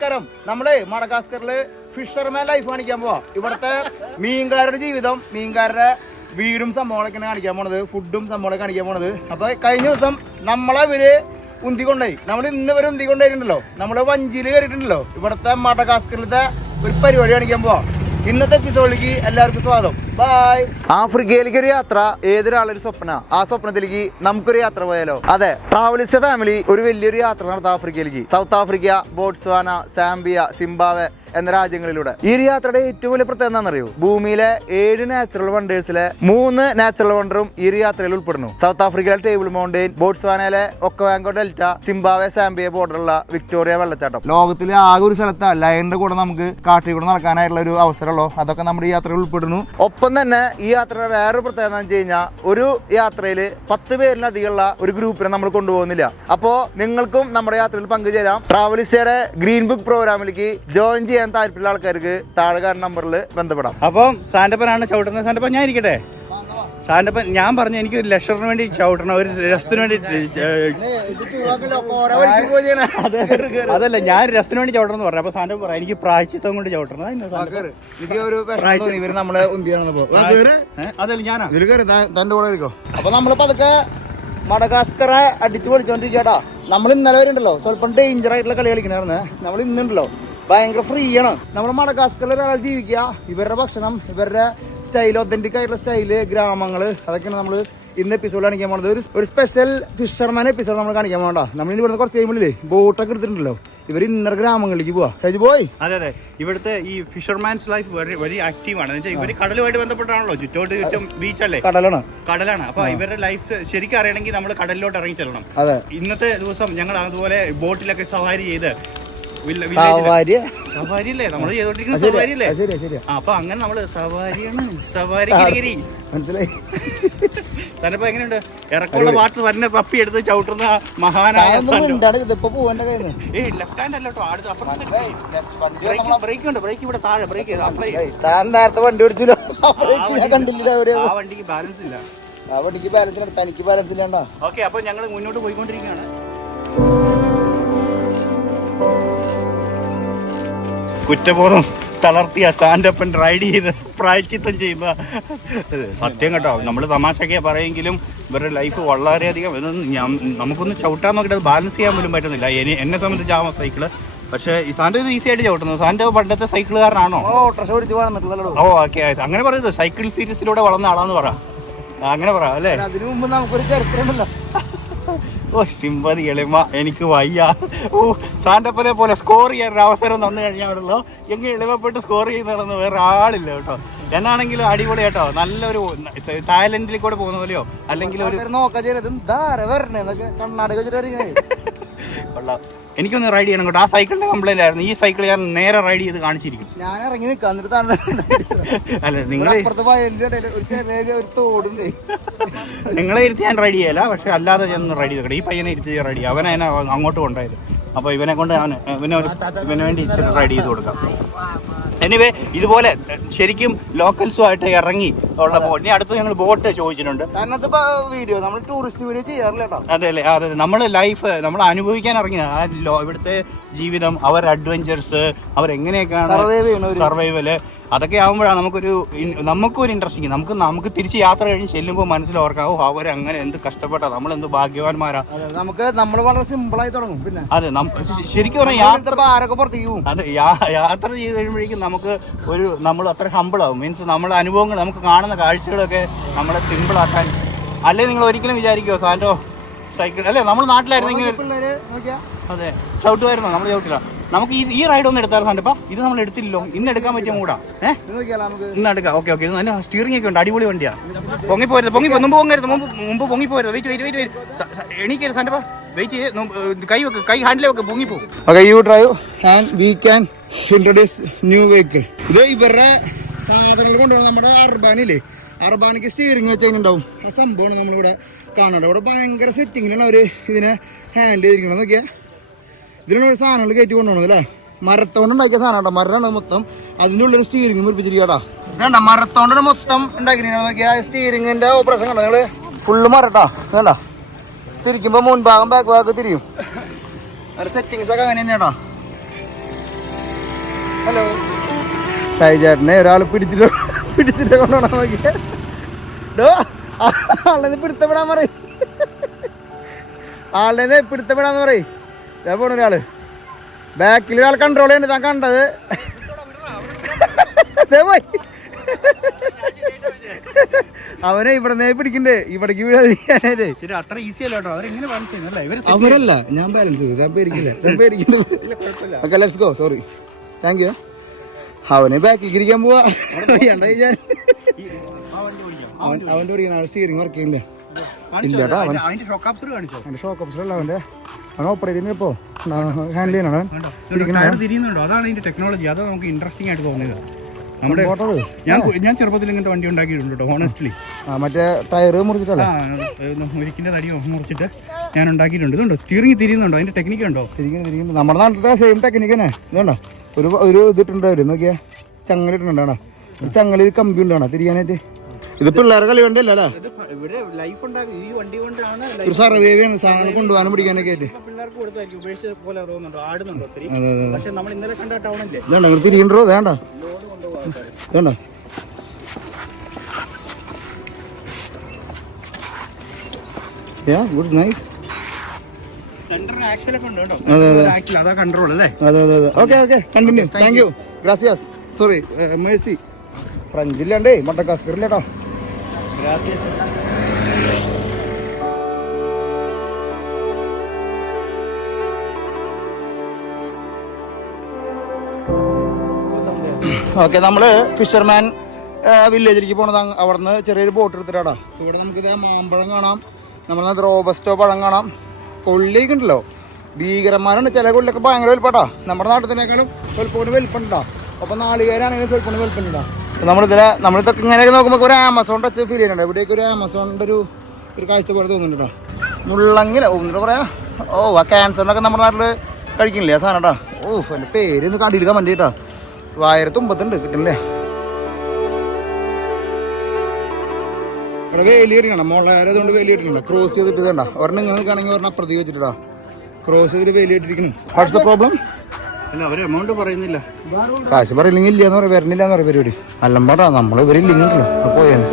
നമസ്കാരം. നമ്മള് മഡഗാസ്കറില് fisherman life കാണിക്കാൻ പോവാ. ഇവിടുത്തെ മീൻകാരുടെ ജീവിതം, മീൻകാരുടെ വീടും സംഭവങ്ങളൊക്കെ കാണിക്കാൻ പോണത്, ഫുഡും സംഭവങ്ങളൊക്കെ കാണിക്കാൻ പോണത്. അപ്പൊ കഴിഞ്ഞ ദിവസം നമ്മളെ ഇവര് ഉന്തിക്കൊണ്ടായി, നമ്മൾ ഇന്ന് ഇവര് ഉന്തിക്കൊണ്ടായിട്ടുണ്ടല്ലോ. നമ്മള് വഞ്ചിയിൽ കയറിയിട്ടുണ്ടല്ലോ. ഇവിടുത്തെ മഡഗാസ്കറിലത്തെ ഒരു പരിപാടി കാണിക്കാൻ പോവാ. ഇന്നത്തെ എപ്പിസോഡിലേക്ക് എല്ലാവർക്കും സ്വാഗതം. ബൈ. ആഫ്രിക്കയിലേക്ക് ഒരു യാത്ര ഏതൊരാളൊരു സ്വപ്ന. ആ സ്വപ്നത്തിലേക്ക് നമുക്കൊരു യാത്ര പോയാലോ? അതെ, ട്രാവലിസ്റ്റ് ഫാമിലി ഒരു വലിയൊരു യാത്ര നടത്താം ആഫ്രിക്കയിലേക്ക്. South Africa, Botswana, Zambia, Zimbabwe എന്ന രാജ്യങ്ങളിലൂടെ. ഈ ഒരു യാത്രയുടെ ഏറ്റവും വലിയ പ്രത്യേകത എന്താണെന്നറിയോ? ഭൂമിയിലെ 7 നാച്ചുറൽ വണ്ടേഴ്സിലെ 3 നാച്ചുറൽ വണ്ടറും ഈ ഒരു യാത്രയിൽ ഉൾപ്പെടുന്നു. സൗത്ത് ആഫ്രിക്കയിലെ ടേബിൾ മൗണ്ടെയിൻ, ബോട്സ്വാനയിലെ ഒക്കവാങ്കോ ഡെൽറ്റ, സിംബാബ്വെ സാംബിയ ബോർഡറുള്ള വിക്ടോറിയ വെള്ളച്ചാട്ടം. ലോകത്തിലെ ആകെ ഒരു സ്ഥലത്ത് ലയണിന്റെ കൂടെ നമുക്ക് കാട്ടിൽ കൂടെ നടക്കാനായിട്ടുള്ള ഒരു അവസരമുള്ളൂ. അതൊക്കെ നമ്മുടെ ഈ യാത്രയിൽ ഉൾപ്പെടുന്നു. ഒപ്പം തന്നെ ഈ യാത്രയുടെ വേറൊരു പ്രത്യേകത എന്ന് വെച്ച് കഴിഞ്ഞാൽ, ഒരു യാത്രയിൽ 10 പേരിലധികമുള്ള ഒരു ഗ്രൂപ്പിനെ നമ്മൾ കൊണ്ടുപോകുന്നില്ല. അപ്പോ നിങ്ങൾക്കും നമ്മുടെ യാത്രയിൽ പങ്കുചേരാം. ട്രാവലിസ്റ്റയുടെ ഗ്രീൻ ബുക്ക് പ്രോഗ്രാമിലേക്ക് ജോയിൻ ചെയ്യാൻ താല്പര്യമുള്ള ആൾക്കാർക്ക് താഴെ കാണുന്ന നമ്പറിൽ ബന്ധപ്പെടാം. അപ്പം സാന്റപ്പനാണ് ചവിട്ടുന്നത്. സാന്റപ്പൻ ഞാൻ ഇരിക്കട്ടെ. സാന്റപ്പൻ ഞാൻ പറഞ്ഞു എനിക്ക് ഒരു ലക്ഷറിന് വേണ്ടി ചവിട്ടണം, ഒരു രസത്തിന് വേണ്ടി. അതല്ല, ഞാൻ രസത്തിന് വേണ്ടി ചവിട്ടണം എന്ന് പറഞ്ഞു. അപ്പൊ സാന്റപ്പൻ പറയാം എനിക്ക് പ്രായച്ചിത്തം കൊണ്ട് ചവിട്ടണം. ഇവര് നമ്മളെ ഉന്തിയാണെന്ന്. അതല്ല ഞാനാ തന്റെ കൂടെ ഇരിക്കോ. അപ്പൊ നമ്മളിപ്പോ അതൊക്കെ മഡഗാസ്കറെ അടിച്ചു പൊളിച്ചോണ്ടിരിക്കട്ടാ. നമ്മൾ ഇന്നലെ വരുന്നുണ്ടല്ലോ സ്വല്പം ഡേഞ്ചർ ആയിട്ടുള്ള കളി കളിക്കണായിരുന്നു. നമ്മൾ ഇന്നുണ്ടല്ലോ ഭയങ്കര ഫ്രീ ആണ്. നമ്മൾ മഡഗാസ്കറിൽ ഒരാൾ ജീവിക്കുക, ഇവരുടെ ഭക്ഷണം, ഇവരുടെ സ്റ്റൈൽ, ഒതന്റിക് ആയിട്ടുള്ള സ്റ്റൈല്, ഗ്രാമങ്ങള്, അതൊക്കെയാണ് നമ്മൾ ഇന്ന് എപ്പിസോഡ് കാണിക്കാൻ പോകുന്നത്. ഒരു സ്പെഷ്യൽ ഫിഷർമാൻ എപ്പിസോഡ് നമ്മൾ കാണിക്കാൻ പോകണ്ട. നമ്മൾ ഇനി ഇവിടുന്ന് കുറച്ച് കഴിയുമ്പോഴേ ബോട്ടൊക്കെ എടുത്തിട്ടുണ്ടല്ലോ, ഇവർ ഇന്നർ ഗ്രാമങ്ങളിലേക്ക് പോവാ. ഷൈജു പോയി. അതെ, ഇവിടുത്തെ ഈ ഫിഷർമാൻസ് ലൈഫ് വെരി ആക്റ്റീവ് ആണ്. ഇവര് കടലുമായിട്ട് ബന്ധപ്പെട്ടാണല്ലോ, ചുറ്റും ബീച്ചല്ലേ, കടലാണ്. അപ്പൊ ഇവരുടെ ലൈഫ് ശരിക്കും അറിയണമെങ്കിൽ നമ്മൾ കടലിലോട്ട് ഇറങ്ങി ചെല്ലണം. ഇന്നത്തെ ദിവസം ഞങ്ങൾ അതുപോലെ ബോട്ടിലൊക്കെ സവാരി ചെയ്ത്, സവാരിയല്ലേ നമ്മൾ ചെയ്തോണ്ടിരിക്കുന്ന, സവാരിയല്ലേ. അപ്പൊ അങ്ങനെ നമ്മള് സവാരിയാണ്, സവാരി ഗിരിഗിരി മനസ്സിലായി. തന്നെപ്പോ എങ്ങനെയുണ്ട്? ഇറക്കമുള്ള പാട്ട് തന്നെ തപ്പിയെടുത്ത് ചവിട്ടുന്ന മഹാനായ ലെഫ്റ്റ് ഹാൻഡ് അല്ലോ ബ്രേക്ക് ഉണ്ട്. ബ്രേക്ക് ഇവിടെ താഴെ ബ്രേക്ക് നേരത്തെ വണ്ടി ഓടിച്ചല്ലോ. ആ വണ്ടിക്ക് ബാലൻസ് ഇല്ല. ആ വണ്ടിക്ക് ബാലൻസ് ഇല്ല, തനിക്ക് ബാലൻസ് ഇല്ലാണ്ടാ. ഓക്കെ, അപ്പൊ ഞങ്ങൾ മുന്നോട്ട് പോയിക്കൊണ്ടിരിക്കുകയാണ്. കുറ്റബോധം തളർത്തിയ സാന്റപ്പൻ റൈഡ് ചെയ്ത് പ്രായച്ചിത്തം ചെയ്യുന്ന സത്യം കേട്ടോ. നമ്മൾ തമാശയൊക്കെ പറയെങ്കിലും ഇവരുടെ ലൈഫ് വളരെയധികം നമുക്കൊന്ന് ചവിട്ടാൻ നോക്കിയിട്ട് ബാലൻസ് ചെയ്യാൻ പോലും പറ്റുന്നില്ല. എന്നെ സംബന്ധിച്ചാവാം സൈക്കിള്. പക്ഷേ ഈ സാന്റോ ഇത് ഈസി ആയിട്ട് ചവിട്ടുന്നത്. സാന്റോ പണ്ടത്തെ സൈക്കിളുകാരനാണോ? ഓ ഓക്കെ, അങ്ങനെ പറയുന്നത് സൈക്കിൾ സീരീസിലൂടെ വളർന്ന ആളാന്ന് പറ, അങ്ങനെ പറ അല്ലേ. അതിനു മുമ്പ് നമുക്കൊരു ചരിത്രമുണ്ടല്ലോ. ഓ സിമ്പതി എളിമ, എനിക്ക് വയ്യ. ഓ സാന്റപ്പനെ പോലെ സ്കോർ ചെയ്യാൻ ഒരു അവസരം തന്നു കഴിഞ്ഞാണല്ലോ, എങ്ങനെ എളിമപ്പെട്ട് സ്കോർ ചെയ്യുന്നതെന്ന് വേറെ ആളില്ല കേട്ടോ. എന്നാണെങ്കിലും അടിപൊളി കേട്ടോ. നല്ലൊരു തായ്ലൻഡിൽ കൂടെ പോകുന്ന പോലെയോ അല്ലെങ്കിൽ ഒരു കൊള്ളാം. എനിക്കൊന്ന് റൈഡ് ചെയ്യണം കേട്ടോ. ആ സൈക്കിളിന്റെ കംപ്ലൈന്റ് ആയിരുന്നു. ഈ സൈക്കിൾ ഞാൻ നേരെ റൈഡ് ചെയ്ത് കാണിച്ചിരിക്കും. ഞാൻ ഇറങ്ങി നിൽക്കാൻ അല്ല, നിങ്ങളെ ഇരുത്തി ഞാൻ റൈഡ് ചെയ്യല, പക്ഷെ അല്ലാതെ ഞാൻ റൈഡ് ചെയ്ത്. ഈ പയ്യനെ ഇരുത്തി റൈഡ് ചെയ്യാം. അവനെ അങ്ങോട്ട് കൊണ്ടായത്. അപ്പോൾ ഇവനെ കൊണ്ട് ഇവന് വേണ്ടി ഇച്ചിരി റൈഡ് ചെയ്ത് കൊടുക്കാം. എനിവേ ഇതുപോലെ ശരിക്കും ലോക്കൽസുമായിട്ട് ഇറങ്ങി ഉള്ള ബോട്ട്. ഇനി അടുത്ത് ഞങ്ങൾ ബോട്ട് ചോദിച്ചിട്ടുണ്ട്. വീഡിയോ നമ്മൾ ടൂറിസ്റ്റ് വീഡിയോ ചെയ്യാറില്ല. അതെ അല്ലേ, അതെ. നമ്മൾ ലൈഫ് നമ്മൾ അനുഭവിക്കാൻ ഇറങ്ങിയ ആ ഇവിടുത്തെ ജീവിതം, അവരുടെ അഡ്വഞ്ചേഴ്സ്, അവരെങ്ങനെയൊക്കെയാണ് സർവൈവല്, അതൊക്കെ ആകുമ്പോഴാണ് നമുക്കൊരു ഇൻട്രസ്റ്റിങ്. നമുക്ക് തിരിച്ച് യാത്ര കഴിഞ്ഞ് ചെല്ലുമ്പോൾ മനസ്സിലോർക്കാവോ അവരങ്ങനെ എന്ത് കഷ്ടപ്പെട്ടാ, നമ്മളെന്ത് ഭാഗ്യവാന്മാരാ. നമ്മൾ വളരെ സിമ്പിളായി തുടങ്ങും. പിന്നെ അതെ, ശരിക്കും പറഞ്ഞാൽ യാത്ര ചെയ്ത് കഴിയുമ്പോഴേക്കും നമ്മൾ അത്ര ഹമ്പിളാവും. മീൻസ് നമ്മളെ അനുഭവങ്ങൾ, നമുക്ക് കാണുന്ന കാഴ്ചകളൊക്കെ നമ്മളെ സിമ്പിളാക്കാൻ. അല്ലേ നിങ്ങൾ ഒരിക്കലും വിചാരിക്കുമോ സാന്റോ സൈക്കിൾ അല്ലേ നമ്മൾ നാട്ടിലായിരുന്നെങ്കിൽ അതെ ചവിട്ടുമായിരുന്നോ? നമ്മൾ ചവിട്ടില്ല. നമുക്ക് ഈ റൈഡ് ഒന്ന് എടുത്താൽ സാന്റപ്പാ, ഇത് നമ്മൾ എടുത്തില്ലല്ലോ. ഇന്ന് എടുക്കാൻ പറ്റിയ മൂടാ. ഇന്ന് എടുക്കാം. Okay okay. നല്ല സ്റ്റിയറിംഗ് ഒക്കെ ഉണ്ട്, അടിപൊളി വണ്ടിയാ. പൊങ്ങിപ്പോരുത്, മുമ്പ് പൊങ്ങിപ്പോരുത്. വെയിറ്റ് എണീക്കരുത് സാന്റപ്പാ, വെയിറ്റ് ചെയ്ത് കൈ ഹാൻഡിലേ വെക്ക്, പൊങ്ങിപ്പോകും. Okay, you drive and we can introduce new vehicle. ഇത് ഇവരുടെ സാധനങ്ങൾ കൊണ്ടുപോകുന്ന നമ്മുടെ അർബാനില്ലേ, അർബാനിക്ക് സ്റ്റിയറിംഗ് വെച്ചതിനുണ്ടാവും. ആ സംഭവമാണ് നമ്മളിവിടെ കാണേണ്ടത്. ഇവിടെ ഭയങ്കര സെറ്റിങ്ങിലാണ് അവർ ഇതിനെ ഹാൻഡിൽ ചെയ്തിരിക്കുന്നത്. നോക്കിയാൽ ഇതിലാണ് ഒരു സാധനങ്ങൾ കയറ്റി കൊണ്ടുപോകണത് അല്ലേ. മരത്തോണ്ട് ഉണ്ടാക്കിയ സാധനം കേട്ടോ, മരമാണ് മൊത്തം. അതിൻ്റെ ഉള്ളിൽ സ്റ്റീറിംഗ് പിടിപ്പിച്ചിരിക്കട്ടാ. വേണ്ട, മരത്തോണ്ടാണ് മൊത്തം ഉണ്ടാക്കിയിരിക്കുന്നത്. നോക്കിയാൽ സ്റ്റീറിംഗിന്റെ ഓപ്പറേഷൻ കണ്ടോ നിങ്ങള്, ഫുള്ള് മരട്ടാ. വേണ്ട, തിരിക്കുമ്പോൾ മുൻഭാഗം ബാക്ക് ഭാഗം തിരിയും. സെറ്റിങ്സ് ഒക്കെ അങ്ങനെ തന്നെയാട്ടോ. ഷൈജേട്ടനെ ഒരാൾ പിടിച്ചിട്ട് കൊണ്ടുപോകണം നോക്കിയ ആളെ പിടുത്തപ്പെടാൻ പറയും, ആളുടെ പിടുത്തപ്പെടാന്ന് പറയും. ഞാൻ പോണ ഒരാള് ബാക്കിൽ ഒരാൾ കൺട്രോൾ ചെയ്യുന്നുണ്ട്, ഞാൻ കണ്ടത്. അവനെ ഇവിടെ പിടിക്കണ്ടേ, ഇവിടേക്ക് വീഴാതിരിക്കാനായിട്ട്. അവരല്ല, ഞാൻ ബാലൻസ് ചെയ്തു, ഞാൻ പേടിക്കില്ല, ഞാൻ പേടിക്കണ്ടത്. Okay, let's go. Sorry, thank you. അവന് ബാക്കിൽ ഇരിക്കാൻ പോവാ. ഞാൻ അവൻ്റെ ഓടിക്കുന്ന സ്റ്റിയറിംഗ് വർക്ക് ചെയ്യണ്ടേ? ഇല്ലട്ടാ, അവൻ്റെ ഷോക്ക് അബ്സറല്ല, അവൻ്റെ അവൻ ഓപ്പറേറ്റ് ഇപ്പോ ഹാൻഡിൽ ചെയ്യണം. തിരിയുന്നുണ്ടോ? അതാണ് ഇതിന്റെ ടെക്നോളജി. അതാണ് നമുക്ക് ഇൻട്രസ്റ്റിംഗ് ആയിട്ട് തോന്നിയത്. നമ്മുടെ ഞാൻ ചെറുപ്പത്തിൽ ഇങ്ങനത്തെ വണ്ടി ഉണ്ടാക്കിയിട്ടുണ്ട് കേട്ടോ, ഹോണസ്റ്റ്ലി. മറ്റേ ടയർ മുറിച്ചിട്ടല്ല, ഒരിക്കലിന്റെ തടി മുറിച്ചിട്ട് ഞാൻ ഉണ്ടാക്കിയിട്ടുണ്ട്. ഇതുണ്ടോ സ്റ്റിയറിംഗ് തിരിയുന്നുണ്ടോ? അതിന്റെ ടെക്നിക്ക് ഉണ്ടോ? തിരിക്കുന്നു. നമ്മുടെ നാട്ടിലെ സെയിം ടെക്നിക്ക് തന്നെ. ഇതുണ്ടോ ഒരു ഇതിട്ടുണ്ട് അവര്, നോക്കിയാ ചങ്ങലിട്ടുണ്ടാണോ, ചങ്ങലൊരു കമ്പി ഉണ്ടാണോ തിരിയാനായിട്ട്. ഇത് പിള്ളേരെ കളി വണ്ടിയല്ലേ, ഒരു സർവൈവ് സാധനങ്ങൾ കൊണ്ടുപോകാനും പിടിക്കാനൊക്കെ ആയിട്ട്. ഇതുണ്ടോ തിരിയണ്ടോ? വേണ്ട, ഇതുണ്ടോ good nice. Okay, continue. Thank you, ഗ്രാസിയാസ്. സോറി, മേഴ്സി. ഫ്രഞ്ചില്ലാണ്ടേ മഡഗാസ്കറില്ലേട്ടോ. ഓക്കെ, നമ്മള് ഫിഷർമാൻ വില്ലേജിലേക്ക് പോണത്. അവിടെ നിന്ന് ചെറിയൊരു ബോട്ട് എടുത്തിട്ടാടാ. ഇവിടെ നമുക്കിത് മാമ്പഴം കാണാം, നമ്മളത് റോബസ്റ്റോ പഴം കാണാം. കൊള്ളിയൊക്കെ ഉണ്ടല്ലോ, ഭീകരന്മാരാണ്. ചില കൊള്ളിയൊക്കെ ഭയങ്കര വലുപ്പാട്ടാ, നമ്മുടെ നാട്ടിനേക്കാളും സ്വല്പം വലുപ്പുണ്ടാ. അപ്പം നാളികേരാണെങ്കിൽ സ്വല്പം വലുപ്പുണ്ടാ. നമ്മളിതൊക്കെ ഇങ്ങനെയൊക്കെ നോക്കുമ്പോൾ ഒരു ആമസോൺ ടച്ച് ഫീൽ ചെയ്യുന്നുണ്ട്. ഇവിടേക്ക് ഒരു ആമസോണിൻ്റെ ഒരു കാഴ്ച പോലെ തോന്നുന്നുണ്ടോ. മുള്ളങ്ങില ഒന്നിട്ട് പറയാ. ആ ക്യാൻസറിനൊക്കെ നമ്മുടെ നാട്ടിൽ കഴിക്കണില്ലേ ആ സാധനം കേട്ടോ. എൻ്റെ പേര് ഒന്ന് കടിയിലെടുക്കാൻ വേണ്ടി കേട്ടോ. 1050 കിട്ടുന്നില്ലേ. ഇവിടെ വേലി കെട്ടിക്കണം, മുളകരതുകൊണ്ട് വേലി കെട്ടിട്ടുണ്ട്. ക്രോസ് ചെയ്തിട്ട് ഇതണ്ട ഒരെണ്ണം ഇങ്ങനെ നിൽക്കുകയാണെങ്കിൽ ഒരെണ്ണം അപ്പുറത്തി വെച്ചിട്ടാ ക്രോസ് ചെയ്തിട്ട് വേലി കെട്ടിരിക്കുന്നു. What's the problem? എമൗണ്ട് പറയുന്നില്ല, കാശ് പറയില്ലെങ്കിൽ ഇല്ല എന്ന് പറയാം, വരണില്ല എന്ന് പറയാം പരിപാടി. അല്ലമ്പാടാ, നമ്മൾ ഇവരില്ലിങ്ങല്ലോ പോയേന്ന്.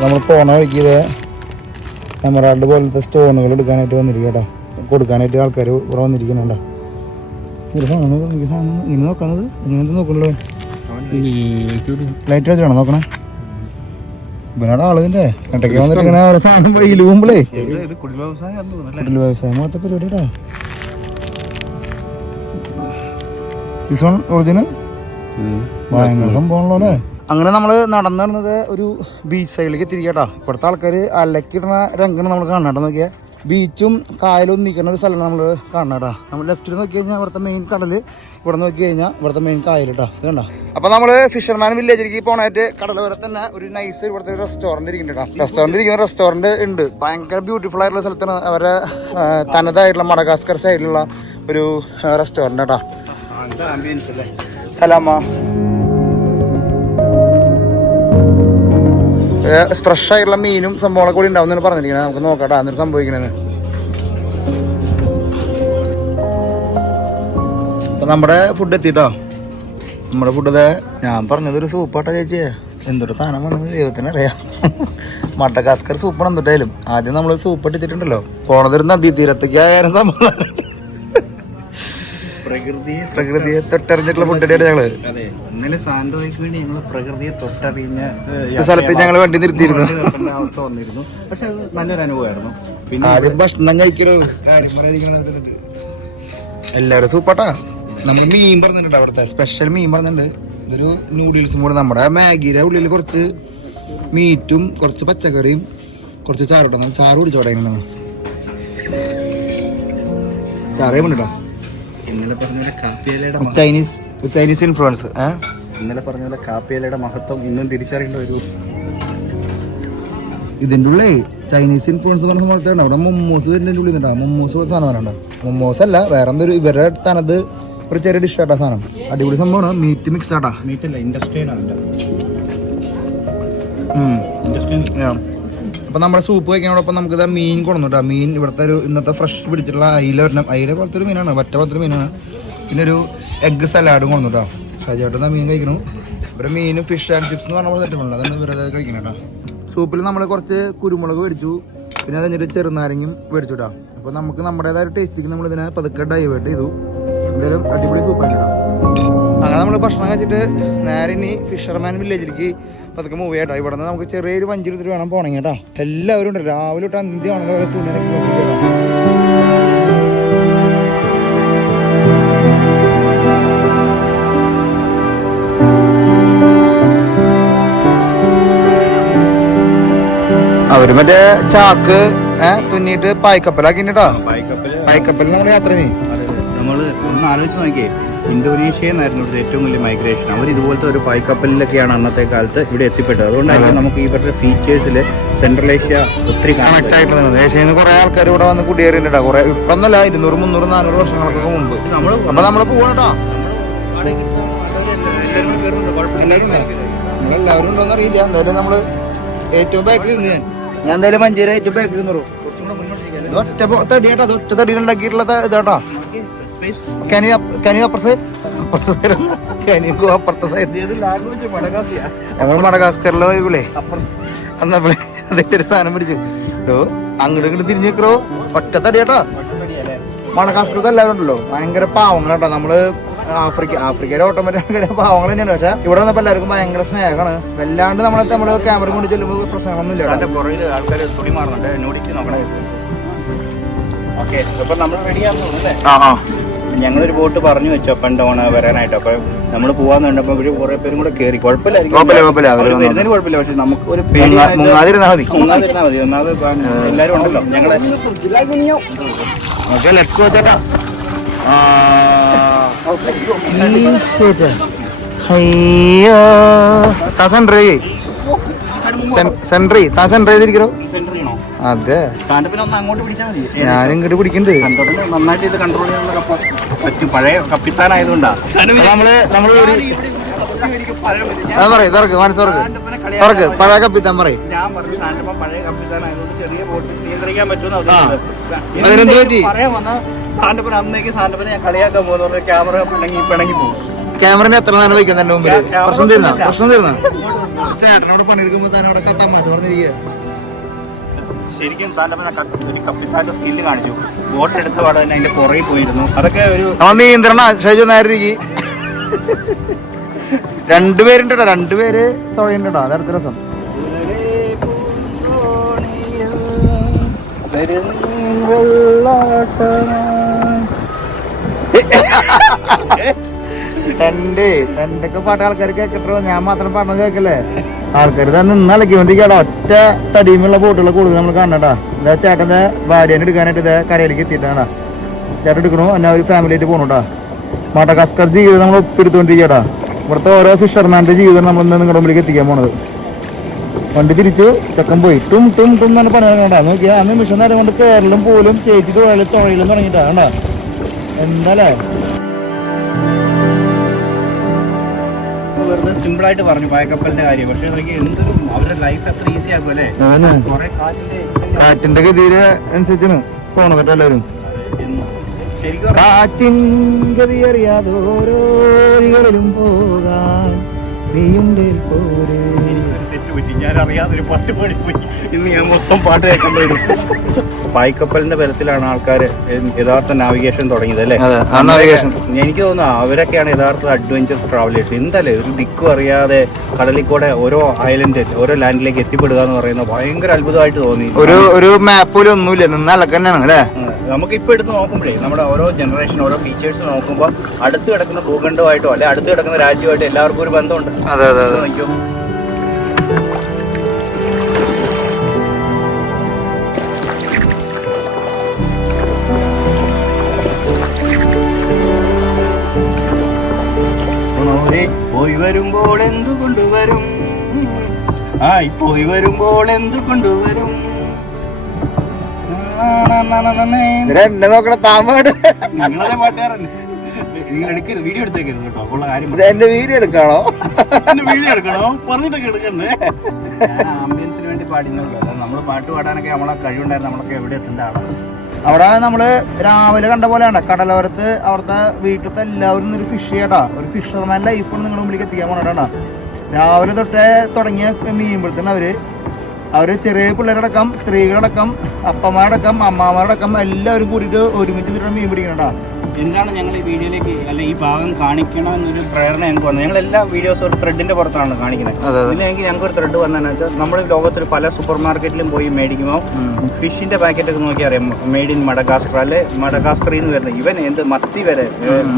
നമ്മൾ പോണ വഴിക്ക് എമറാൾഡ് പോലത്തെ സ്റ്റോണുകൾ എടുക്കാനായിട്ട് വന്നിരിക്കും കേട്ടോ, കൊടുക്കാനായിട്ട് ആൾക്കാർ ഇവിടെ വന്നിരിക്കുന്നുണ്ടോ. ഇങ്ങനെ നോക്കുന്നത് ഇങ്ങനത്തെ നോക്കണല്ലോ. ലൈറ്റ് വെച്ചാണോ നോക്കണേ? ഇവനോട് ആളുതിന്റെ ഇടയ്ക്ക് വന്നിട്ട് ഇങ്ങനെ ഓരോ സാധനം വെയിൽ പോകുമ്പോഴേ കുടിൽ വ്യവസായം പോലത്തെ പരിപാടിയാ. ദിസ് വൺ ഒറിജിനൽ ഭയങ്കര സംഭവമാണല്ലോ അല്ലേ. അങ്ങനെ നമ്മൾ നടന്നു നടന്നത് ഒരു ബീച്ച് സൈഡിലേക്ക് തിരികെട്ടാ. ഇവിടുത്തെ ആൾക്കാർ അലക്കിടുന്ന രംഗം നമ്മൾ കാണാട്ടോ. നോക്കിയാൽ ബീച്ചും കായലും നിൽക്കുന്ന ഒരു സ്ഥലമാണ് നമ്മൾ കാണാട്ടാ. നമ്മൾ ലെഫ്റ്റിൽ നോക്കി കഴിഞ്ഞാൽ ഇവിടുത്തെ മെയിൻ കടൽ, ഇവിടെ നോക്കി കഴിഞ്ഞാൽ ഇവിടുത്തെ മെയിൻ കായലിട്ടാ. ഇതുണ്ടോ. അപ്പോൾ നമ്മൾ ഫിഷർമാൻ വില്ലേജിലേക്ക് പോകാനായിട്ട് കടൽ വരെ തന്നെ ഒരു നൈസ് ഇവിടുത്തെ ഒരു റെസ്റ്റോറൻറ്റ് ഇരിക്കുന്നുണ്ട്. റെസ്റ്റോറൻറ്റ് ഉണ്ട്, ഭയങ്കര ബ്യൂട്ടിഫുൾ ആയിട്ടുള്ള സ്ഥലത്താണ്. അവരുടെ തനതായിട്ടുള്ള മഡഗാസ്കർ സൈഡിലുള്ള ഒരു റെസ്റ്റോറൻറ്റ് കേട്ടോ. സലാമ. ഫ്രഷ് ആയിട്ടുള്ള മീനും സംഭവങ്ങളൊക്കെ കൂടി ഉണ്ടാവും എന്നാണ് പറഞ്ഞിരിക്കുന്നത്. നമുക്ക് നോക്കട്ടെ എന്നിട്ട് സംഭവിക്കണേന്ന്. അപ്പൊ നമ്മുടെ ഫുഡ് എത്തിട്ടോ. നമ്മുടെ ഫുഡ് ഞാൻ പറഞ്ഞത് ഒരു സൂപ്പാട്ടാ ചേച്ചിയെ. എന്തൊരു സാധനം വന്നത് ദൈവത്തിനറിയാം. മഡഗാസ്കർ സൂപ്പാണ് എന്തൊട്ടായാലും. ആദ്യം നമ്മൾ സൂപ്പ് ഇട്ടിട്ടുണ്ടല്ലോ, പോണതൊരു നദീ തീരത്തേക്ക് ആയാലും സംഭവം. പ്രകൃതിയെ തൊട്ടറിഞ്ഞിട്ടുള്ള ഫുഡായിട്ട് ഞങ്ങള് ഇന്നലെ സാന്റോയ്ക്ക് വേണ്ടി ഞങ്ങൾ പ്രകൃതിയെ തൊട്ടറിഞ്ഞ സ്ഥലത്ത് ഞങ്ങൾ വണ്ടി നിർത്തിയിരുന്നു. അവസ്ഥ വന്നിരുന്നു. പക്ഷെ അത് നല്ലൊരു അനുഭവമായിരുന്നു. പിന്നെ ആദ്യം ഭക്ഷണം കഴിക്കണോ എല്ലാവരും സൂപ്പാട്ടാ. നമ്മൾ മീൻ പറഞ്ഞിട്ടുണ്ട്, അവിടുത്തെ സ്പെഷ്യൽ മീൻ പറഞ്ഞിട്ടുണ്ട്. ഇതൊരു നൂഡിൽസും കൂടെ, നമ്മുടെ മാഗിയുടെ ഉള്ളിൽ കുറച്ച് മീറ്റും കുറച്ച് പച്ചക്കറിയും കുറച്ച് ചാറിട്ടോ. ചാറ് കുടിച്ചോട്ടെ, ചാറേ കൊണ്ടിട്ടോ. ഇന്നലെ പറഞ്ഞ പോലെ കാപ്പിയിലയുടെ ചൈനീസ് ഇൻഫ്ലുവൻസ്. ഇന്നലെ പറഞ്ഞ പോലെ കാപ്പിയിലയുടെ മഹത്വം ഇന്നും തിരിച്ചറിയേണ്ട ഒരു ഇതിൻ്റെ ഉള്ളിൽ ചൈനീസ് ഇൻഫ്ലുവൻസ് പറഞ്ഞ പോലത്തെ അവിടെ മൊമ്മോസ് വരുന്നതിൻ്റെ ഉള്ളിൽ നിന്നുണ്ടാവും. മൊമ്മോസ് സാധനം വേണ്ട, മൊമ്മോസ് അല്ല, വേറെ എന്തൊരു ഇവരുടെ തനത് ഒരു ചെറിയ ഡിഷ് ആട്ടാ സാധനം. അടിപൊളി സംഭവമാണ്. മീറ്റ് മിക്സ് ആട്ടാ. മീറ്റല്ല, ഇൻഡസ്ട്രിയലാണ്. അപ്പൊ നമ്മുടെ സൂപ്പ് കഴിക്കാനോടൊപ്പം നമുക്ക് ഇതാ മീൻ കൊണ്ടുവന്നിട്ടാ. മീൻ ഇവിടുത്തെ ഒരു ഇന്നത്തെ ഫ്രഷ് പിടിച്ചിട്ടുള്ള അയില പോലത്തെ ഒരു മീനാണ്, വറ്റ പോലത്തെ ഒരു മീനാണ്. പിന്നെ ഒരു എഗ് സലാഡും കൊണ്ടുവന്നിട്ടാ. ഷാജേട്ടൻ മീൻ കഴിക്കണു. ഇവിടെ മീനും ഫിഷ് ആൻഡ് ചിപ്സ് എന്ന് പറഞ്ഞ പോലെ തെറ്റുണ്ട്, അതൊന്നും വെറുതെ കഴിക്കണം കേട്ടോ. സൂപ്പിൽ നമ്മൾ കുറച്ച് കുരുമുളക് മേടിച്ചു, പിന്നെ അത് കഴിഞ്ഞിട്ട് ചെറുനാരങ്ങയും മേടിച്ചു കേട്ടോ. അപ്പോൾ നമുക്ക് നമ്മുടേതായ ടേസ്റ്റിലേക്ക് നമ്മൾ ഇതിനെ പതുക്കെ ഡൈവേർട്ട് ചെയ്തു. എന്തായാലും അടിപൊളി സൂപ്പാണ് കേട്ടോ. അങ്ങനെ നമ്മൾ ഭക്ഷണം കഴിച്ചിട്ട് നേരെ ഇനി ഫിഷർമാൻ വില്ലേജിലേക്ക് പതുക്കെ മൂവ് ചെയ്യട്ടോ. ഇവിടെ നിന്ന് നമുക്ക് ചെറിയൊരു വഞ്ചി എടുത്തിട്ട് വേണം പോകണമെങ്കിൽ കേട്ടോ. എല്ലാവരും ഉണ്ട്, രാവിലെ തൊട്ട് അന്ത്യമാണല്ലോ തുണിയിലേക്ക് നോക്കിയിട്ട്. അവര് മറ്റേ ചാക്ക് തുന്നിയിട്ട് പായ്ക്കപ്പലാക്കിട്ടോ. പായ്ക്കപ്പലിൽ നമ്മൾ യാത്ര ചെയ്യും. നമ്മള് ഒന്ന് ആലോചിച്ച് നോക്കിയേ, ഇന്തോനേഷ്യ എന്നായിരുന്നു ഇവിടുത്തെ ഏറ്റവും വലിയ മൈഗ്രേഷൻ. അവർ ഇതുപോലത്തെ ഒരു പായ്ക്കപ്പലിലൊക്കെയാണ് അന്നത്തെ കാലത്ത് ഇവിടെ എത്തിപ്പെട്ടത്. അതുകൊണ്ടായിരിക്കും നമുക്ക് ഇവരുടെ ഫീച്ചേഴ്സിൽ സെൻട്രൽ ഏഷ്യ ഒത്തിരി കണക്ട് ആയിട്ടുള്ളത്. ഏഷ്യയിൽ നിന്ന് കുറെ ആൾക്കാർ ഇവിടെ വന്ന് കുടിയേറിയിട്ടാ. കുറെ ഇപ്പൊന്നല്ല, 200, 300, 400 വർഷങ്ങൾക്കൊക്കെ മുമ്പ്. അപ്പൊ നമ്മള് പോവാട്ടോ. നമ്മളെല്ലാവരും ഉണ്ടോന്ന് അറിയില്ല. എന്തായാലും നമ്മള് ഏറ്റവും ബാക്കിൽ നിന്ന് ഞാൻ എന്തായാലും മഞ്ചേരി ഏറ്റവും ബാക്കിൽ നിന്നു. ഒറ്റ തടിയാട്ടോ, ഒറ്റ തടിയിലുണ്ടാക്കിയിട്ടുള്ള ഇതാട്ടോ. നമ്മൾ മഡഗാസ്കറിലെ വൈബിളേ അന്നപ്പോളേ അതിന്റെ ഒരു സാധനം പിടിച്ചു അങ്ങോട്ട് ഇങ്ങോട്ട് തിരിഞ്ഞു നിൽക്കോ. ഒറ്റ തടിയാട്ടോ. മഡഗാസ്കറിൽ എല്ലാവരും ഉണ്ടല്ലോ ഭയങ്കര പാവങ്ങളാട്ടോ. നമ്മള് ആഫ്രിക്കയിലെ ഓട്ടോമാറ്റിക് പാവങ്ങൾ തന്നെയാണ്. പക്ഷെ ഇവിടെ വന്നപ്പോ എല്ലാവർക്കും ഭയങ്കര സ്നേഹമാണ്. വല്ലാണ്ട് നമ്മള് ക്യാമറ കൊണ്ട് ചെല്ലുമ്പോൾ പ്രശ്നങ്ങളൊന്നും ഇല്ല. ആൾക്കാർ തുണി മാറുന്നുണ്ട്. ന്യൂഡിറ്റി നോക്കണേ. ഞങ്ങളൊരു ബോട്ട് പറഞ്ഞു വെച്ചോ പണ്ടോണ വരാനായിട്ട്. അപ്പൊ നമ്മള് പോവാന്ന് കണ്ടപ്പോ ഇവര് കുറെ പേരും കൂടെ കയറി. കുഴപ്പമില്ലായിരിക്കും, വരുന്നതിന് കുഴപ്പമില്ല. പക്ഷെ നമുക്ക് ഒരു മുങ്ങാതിരുന്നാ മതി. ഒന്നാമത് എല്ലാരും ഉണ്ടല്ലോ ഞങ്ങളെ. അതെ, ഞാനും ഇങ്ങോട്ട് പിടിക്കണ്ട്. നന്നായിട്ട് ഇത് കൺട്രോൾ ചെയ്യാനുള്ള പറ്റും. പഴയ കപ്പിത്താനായതുകൊണ്ടാ മനസ്സുറക്ക് പഴയ കപ്പിത്താൻ പറയും. ഞാൻ പറഞ്ഞു സാന്റപ്പൻ പഴയ കപ്പിത്താനായതുകൊണ്ട് ചെറിയ ബോട്ട് നിയന്ത്രിക്കാൻ പറ്റുമെന്ന് പറയാൻ വന്ന സാന്റപ്പൻ അന്നേക്ക് സാന്റപ്പനെ ഞാൻ കളിയാക്കാൻ പോകുന്ന ക്യാമറ പിണങ്ങി പോകും. ക്യാമറ എത്ര നേരം വയ്ക്കും തന്നെ മുമ്പിൽ? പ്രശ്നം തീർന്ന ചേട്ടനോട് പണിയെടുക്കുമ്പോ തന്നെ അവിടെ തമാശ പറഞ്ഞിരിക്കുക. ശരിക്കും സാന്റപ്പനെ ഒരു കപ്പിത്താന്റെ സ്കില്ല് കാണിച്ചു. ബോട്ട് എടുത്ത പാടെ തന്നെ അതിന്റെ പുറകിൽ പോയിരുന്നു. അതൊക്കെ ഒരു നിയന്ത്രണ ഷൈജു നേരെ രണ്ടുപേരുണ്ടോ, രണ്ടുപേര് തുഴയുണ്ടോ. അതടുത്ത രസം. തന്റെ ഒക്കെ പാട്ട് ആൾക്കാർ കേക്കട്ടോ, ഞാൻ മാത്രം പാടുന്ന കേക്കല്ലേ. ആൾക്കാർ തന്നെ നിന്നലക്കിക്കൊണ്ടിരിക്കടാ. ഒറ്റ തടിയുമുള്ള ബോട്ടുള്ള കൂടുതൽ നമ്മൾ കാണണ്ടാ. ഇതാ ചേട്ടന്റെ ഭാര്യനെ എടുക്കാനായിട്ട് ഇതേ കരയിലേക്ക് എത്തിയിട്ടാടാ. ചേട്ടൻ എടുക്കണു, എന്നാ ഒരു ഫാമിലി ആയിട്ട് പോകണോട്ടാ. മഡഗാസ്കർ ജീവിതം നമ്മൾ ഒപ്പിരുത്തോണ്ടിരിക്കടാ. ഇവിടുത്തെ ഓരോ ഫിഷർമാന്റെ ജീവിതം നമ്മൾ നിങ്ങളുടെ മുമ്പിലേക്ക് എത്തിക്കാൻ പോണത്. വണ്ടി തിരിച്ചു, ചക്കൻ പോയി ടും ടും ടും തന്നെ പണി കണ്ടാ. നോക്കിയാ അന്ന് മിഷൻ നേരം കൊണ്ട് കേരളം പോലും ചേച്ചി തുഴയിലും തുടങ്ങിയിട്ടാ. കണ്ടാ എന്താല്ലേ. സിമ്പിൾ ആയിട്ട് പറഞ്ഞു പായക്കപ്പലിന്റെ കാര്യം. പക്ഷെ അതൊക്കെ എന്തൊരു അവരുടെ ലൈഫ് എത്ര ഈസി ആക്കും അല്ലേ. കാറ്റിന്റെ ഗതിയുടെ അനുസരിച്ചാണ് പോണത് കേട്ടോ എല്ലാവരും. കാറ്റിൻ ഗതി അറിയാതെ ഓരോ വഴികളിലും പോകാൻ തെറ്റുപറ്റി. ഞാൻ അറിയാതൊരു പാട്ട് പാടിപ്പോയി. ഇന്ന് ഞാൻ മൊത്തം പാട്ട് കേൾക്കാൻ പോയി. പായ്ക്കപ്പലിന്റെ ബലത്തിലാണ് ആൾക്കാർ യഥാർത്ഥ നാവിഗേഷൻ തുടങ്ങിയത് അല്ലേ. എനിക്ക് തോന്നുന്നു അവരൊക്കെയാണ് യഥാർത്ഥ അഡ്വഞ്ചർ ട്രാവലേഴ്സ്. എന്തായാലും ഒരു ദിക്കും അറിയാതെ കടലിൽ കൂടെ ഓരോ ഐലൻഡ് ഓരോ ലാൻഡിലേക്ക് എത്തിപ്പെടുക എന്ന് പറയുന്നത് ഭയങ്കര അത്ഭുതമായിട്ട് തോന്നി. ഒരു മാപ്പ് പോലും ഒന്നുമില്ല, നിന്നലക്കന്നെയാണ് അല്ലേ. നമുക്ക് ഇപ്പൊ എടുത്ത് നോക്കുമ്പോഴേ നമ്മുടെ ഓരോ ജനറേഷൻ ഓരോ ഫീച്ചേഴ്സ് നോക്കുമ്പോൾ അടുത്ത് കിടക്കുന്ന ഭൂഖണ്ഡമായിട്ടോ അല്ലെ അടുത്ത് കിടക്കുന്ന രാജ്യമായിട്ടോ എല്ലാവർക്കും ഒരു ബന്ധമുണ്ട്. അതെ അതെ അതെ. നോക്കിയോ, പോയി വരുമ്പോൾ എന്തു കൊണ്ടുവരും, പോയി വരുമ്പോൾ എന്തു കൊണ്ടുവരും. എന്നെ നോക്കണ താമാട് നിങ്ങളെ പാട്ടുകാരല്ലേ. നിങ്ങൾ എടുക്കരുത്, വീഡിയോ എടുത്തേക്കരുത് കേട്ടോ. ഉള്ള കാര്യം ഇത് എന്റെ വീഡിയോ എടുക്കാണോ? വീഡിയോ എടുക്കണോ പറഞ്ഞിട്ടൊക്കെ എടുക്കണ്ടേ? ഞാൻ ആംബിയൻസിന് വേണ്ടി പാടുന്നുള്ളൂ. അതായത് നമ്മൾ പാട്ട് പാടാനൊക്കെ നമ്മളെ കഴിവുണ്ടായിരുന്നു. നമ്മളൊക്കെ എവിടെ എത്തേണ്ട ആളാണ്. അവിടെ നമ്മള് രാവിലെ കണ്ട പോലെയാണ് കടലോരത്ത് അവിടുത്തെ വീട്ടിലത്തെ എല്ലാവരും ഒരു ഫിഷ് ചെയ്യട്ടാ. ഒരു ഫിഷർമാൻ ലൈഫാണ് നിങ്ങളുടെ മുമ്പിലേക്ക് എത്തിക്കാൻ പോകണേട്ടാ. രാവിലെ തൊട്ടേ തുടങ്ങിയ മീൻപിടുത്തന്നെ അവര് ചെറിയ പിള്ളേരടക്കം, സ്ത്രീകളടക്കം, അപ്പന്മാരടക്കം, അമ്മമാരടക്കം എല്ലാവരും കൂടിയിട്ട് ഒരുമിച്ച് മീൻ പിടിക്കണട്ടാ. എന്താണ് ഞങ്ങൾ ഈ വീഡിയോയിലേക്ക് അല്ല ഈ ഭാഗം കാണിക്കണം എന്നൊരു പ്രേരണ ഞങ്ങൾക്ക് വന്നത്. ഞങ്ങൾ എല്ലാ വീഡിയോസും ഒരു ത്രെഡിന്റെ പുറത്താണ് കാണിക്കുന്നത്. ഇതിനെങ്കിൽ ഞങ്ങൾക്ക് ഒരു ത്രെഡ് വന്നതെന്ന് വെച്ചാൽ നമ്മൾ ലോകത്തിൽ പല സൂപ്പർ മാർക്കറ്റിലും പോയി മേടിക്കുമ്പോൾ ഫിഷിന്റെ പാക്കറ്റ് ഒക്കെ നോക്കി അറിയാം മെയ്ഡ് ഇൻ മഡഗാസ്കർ അല്ലെ, മഡഗാസ്കറിൽ നിന്ന് വരുന്നത്. ഇവൻ എന്ത് മത്തി വരെ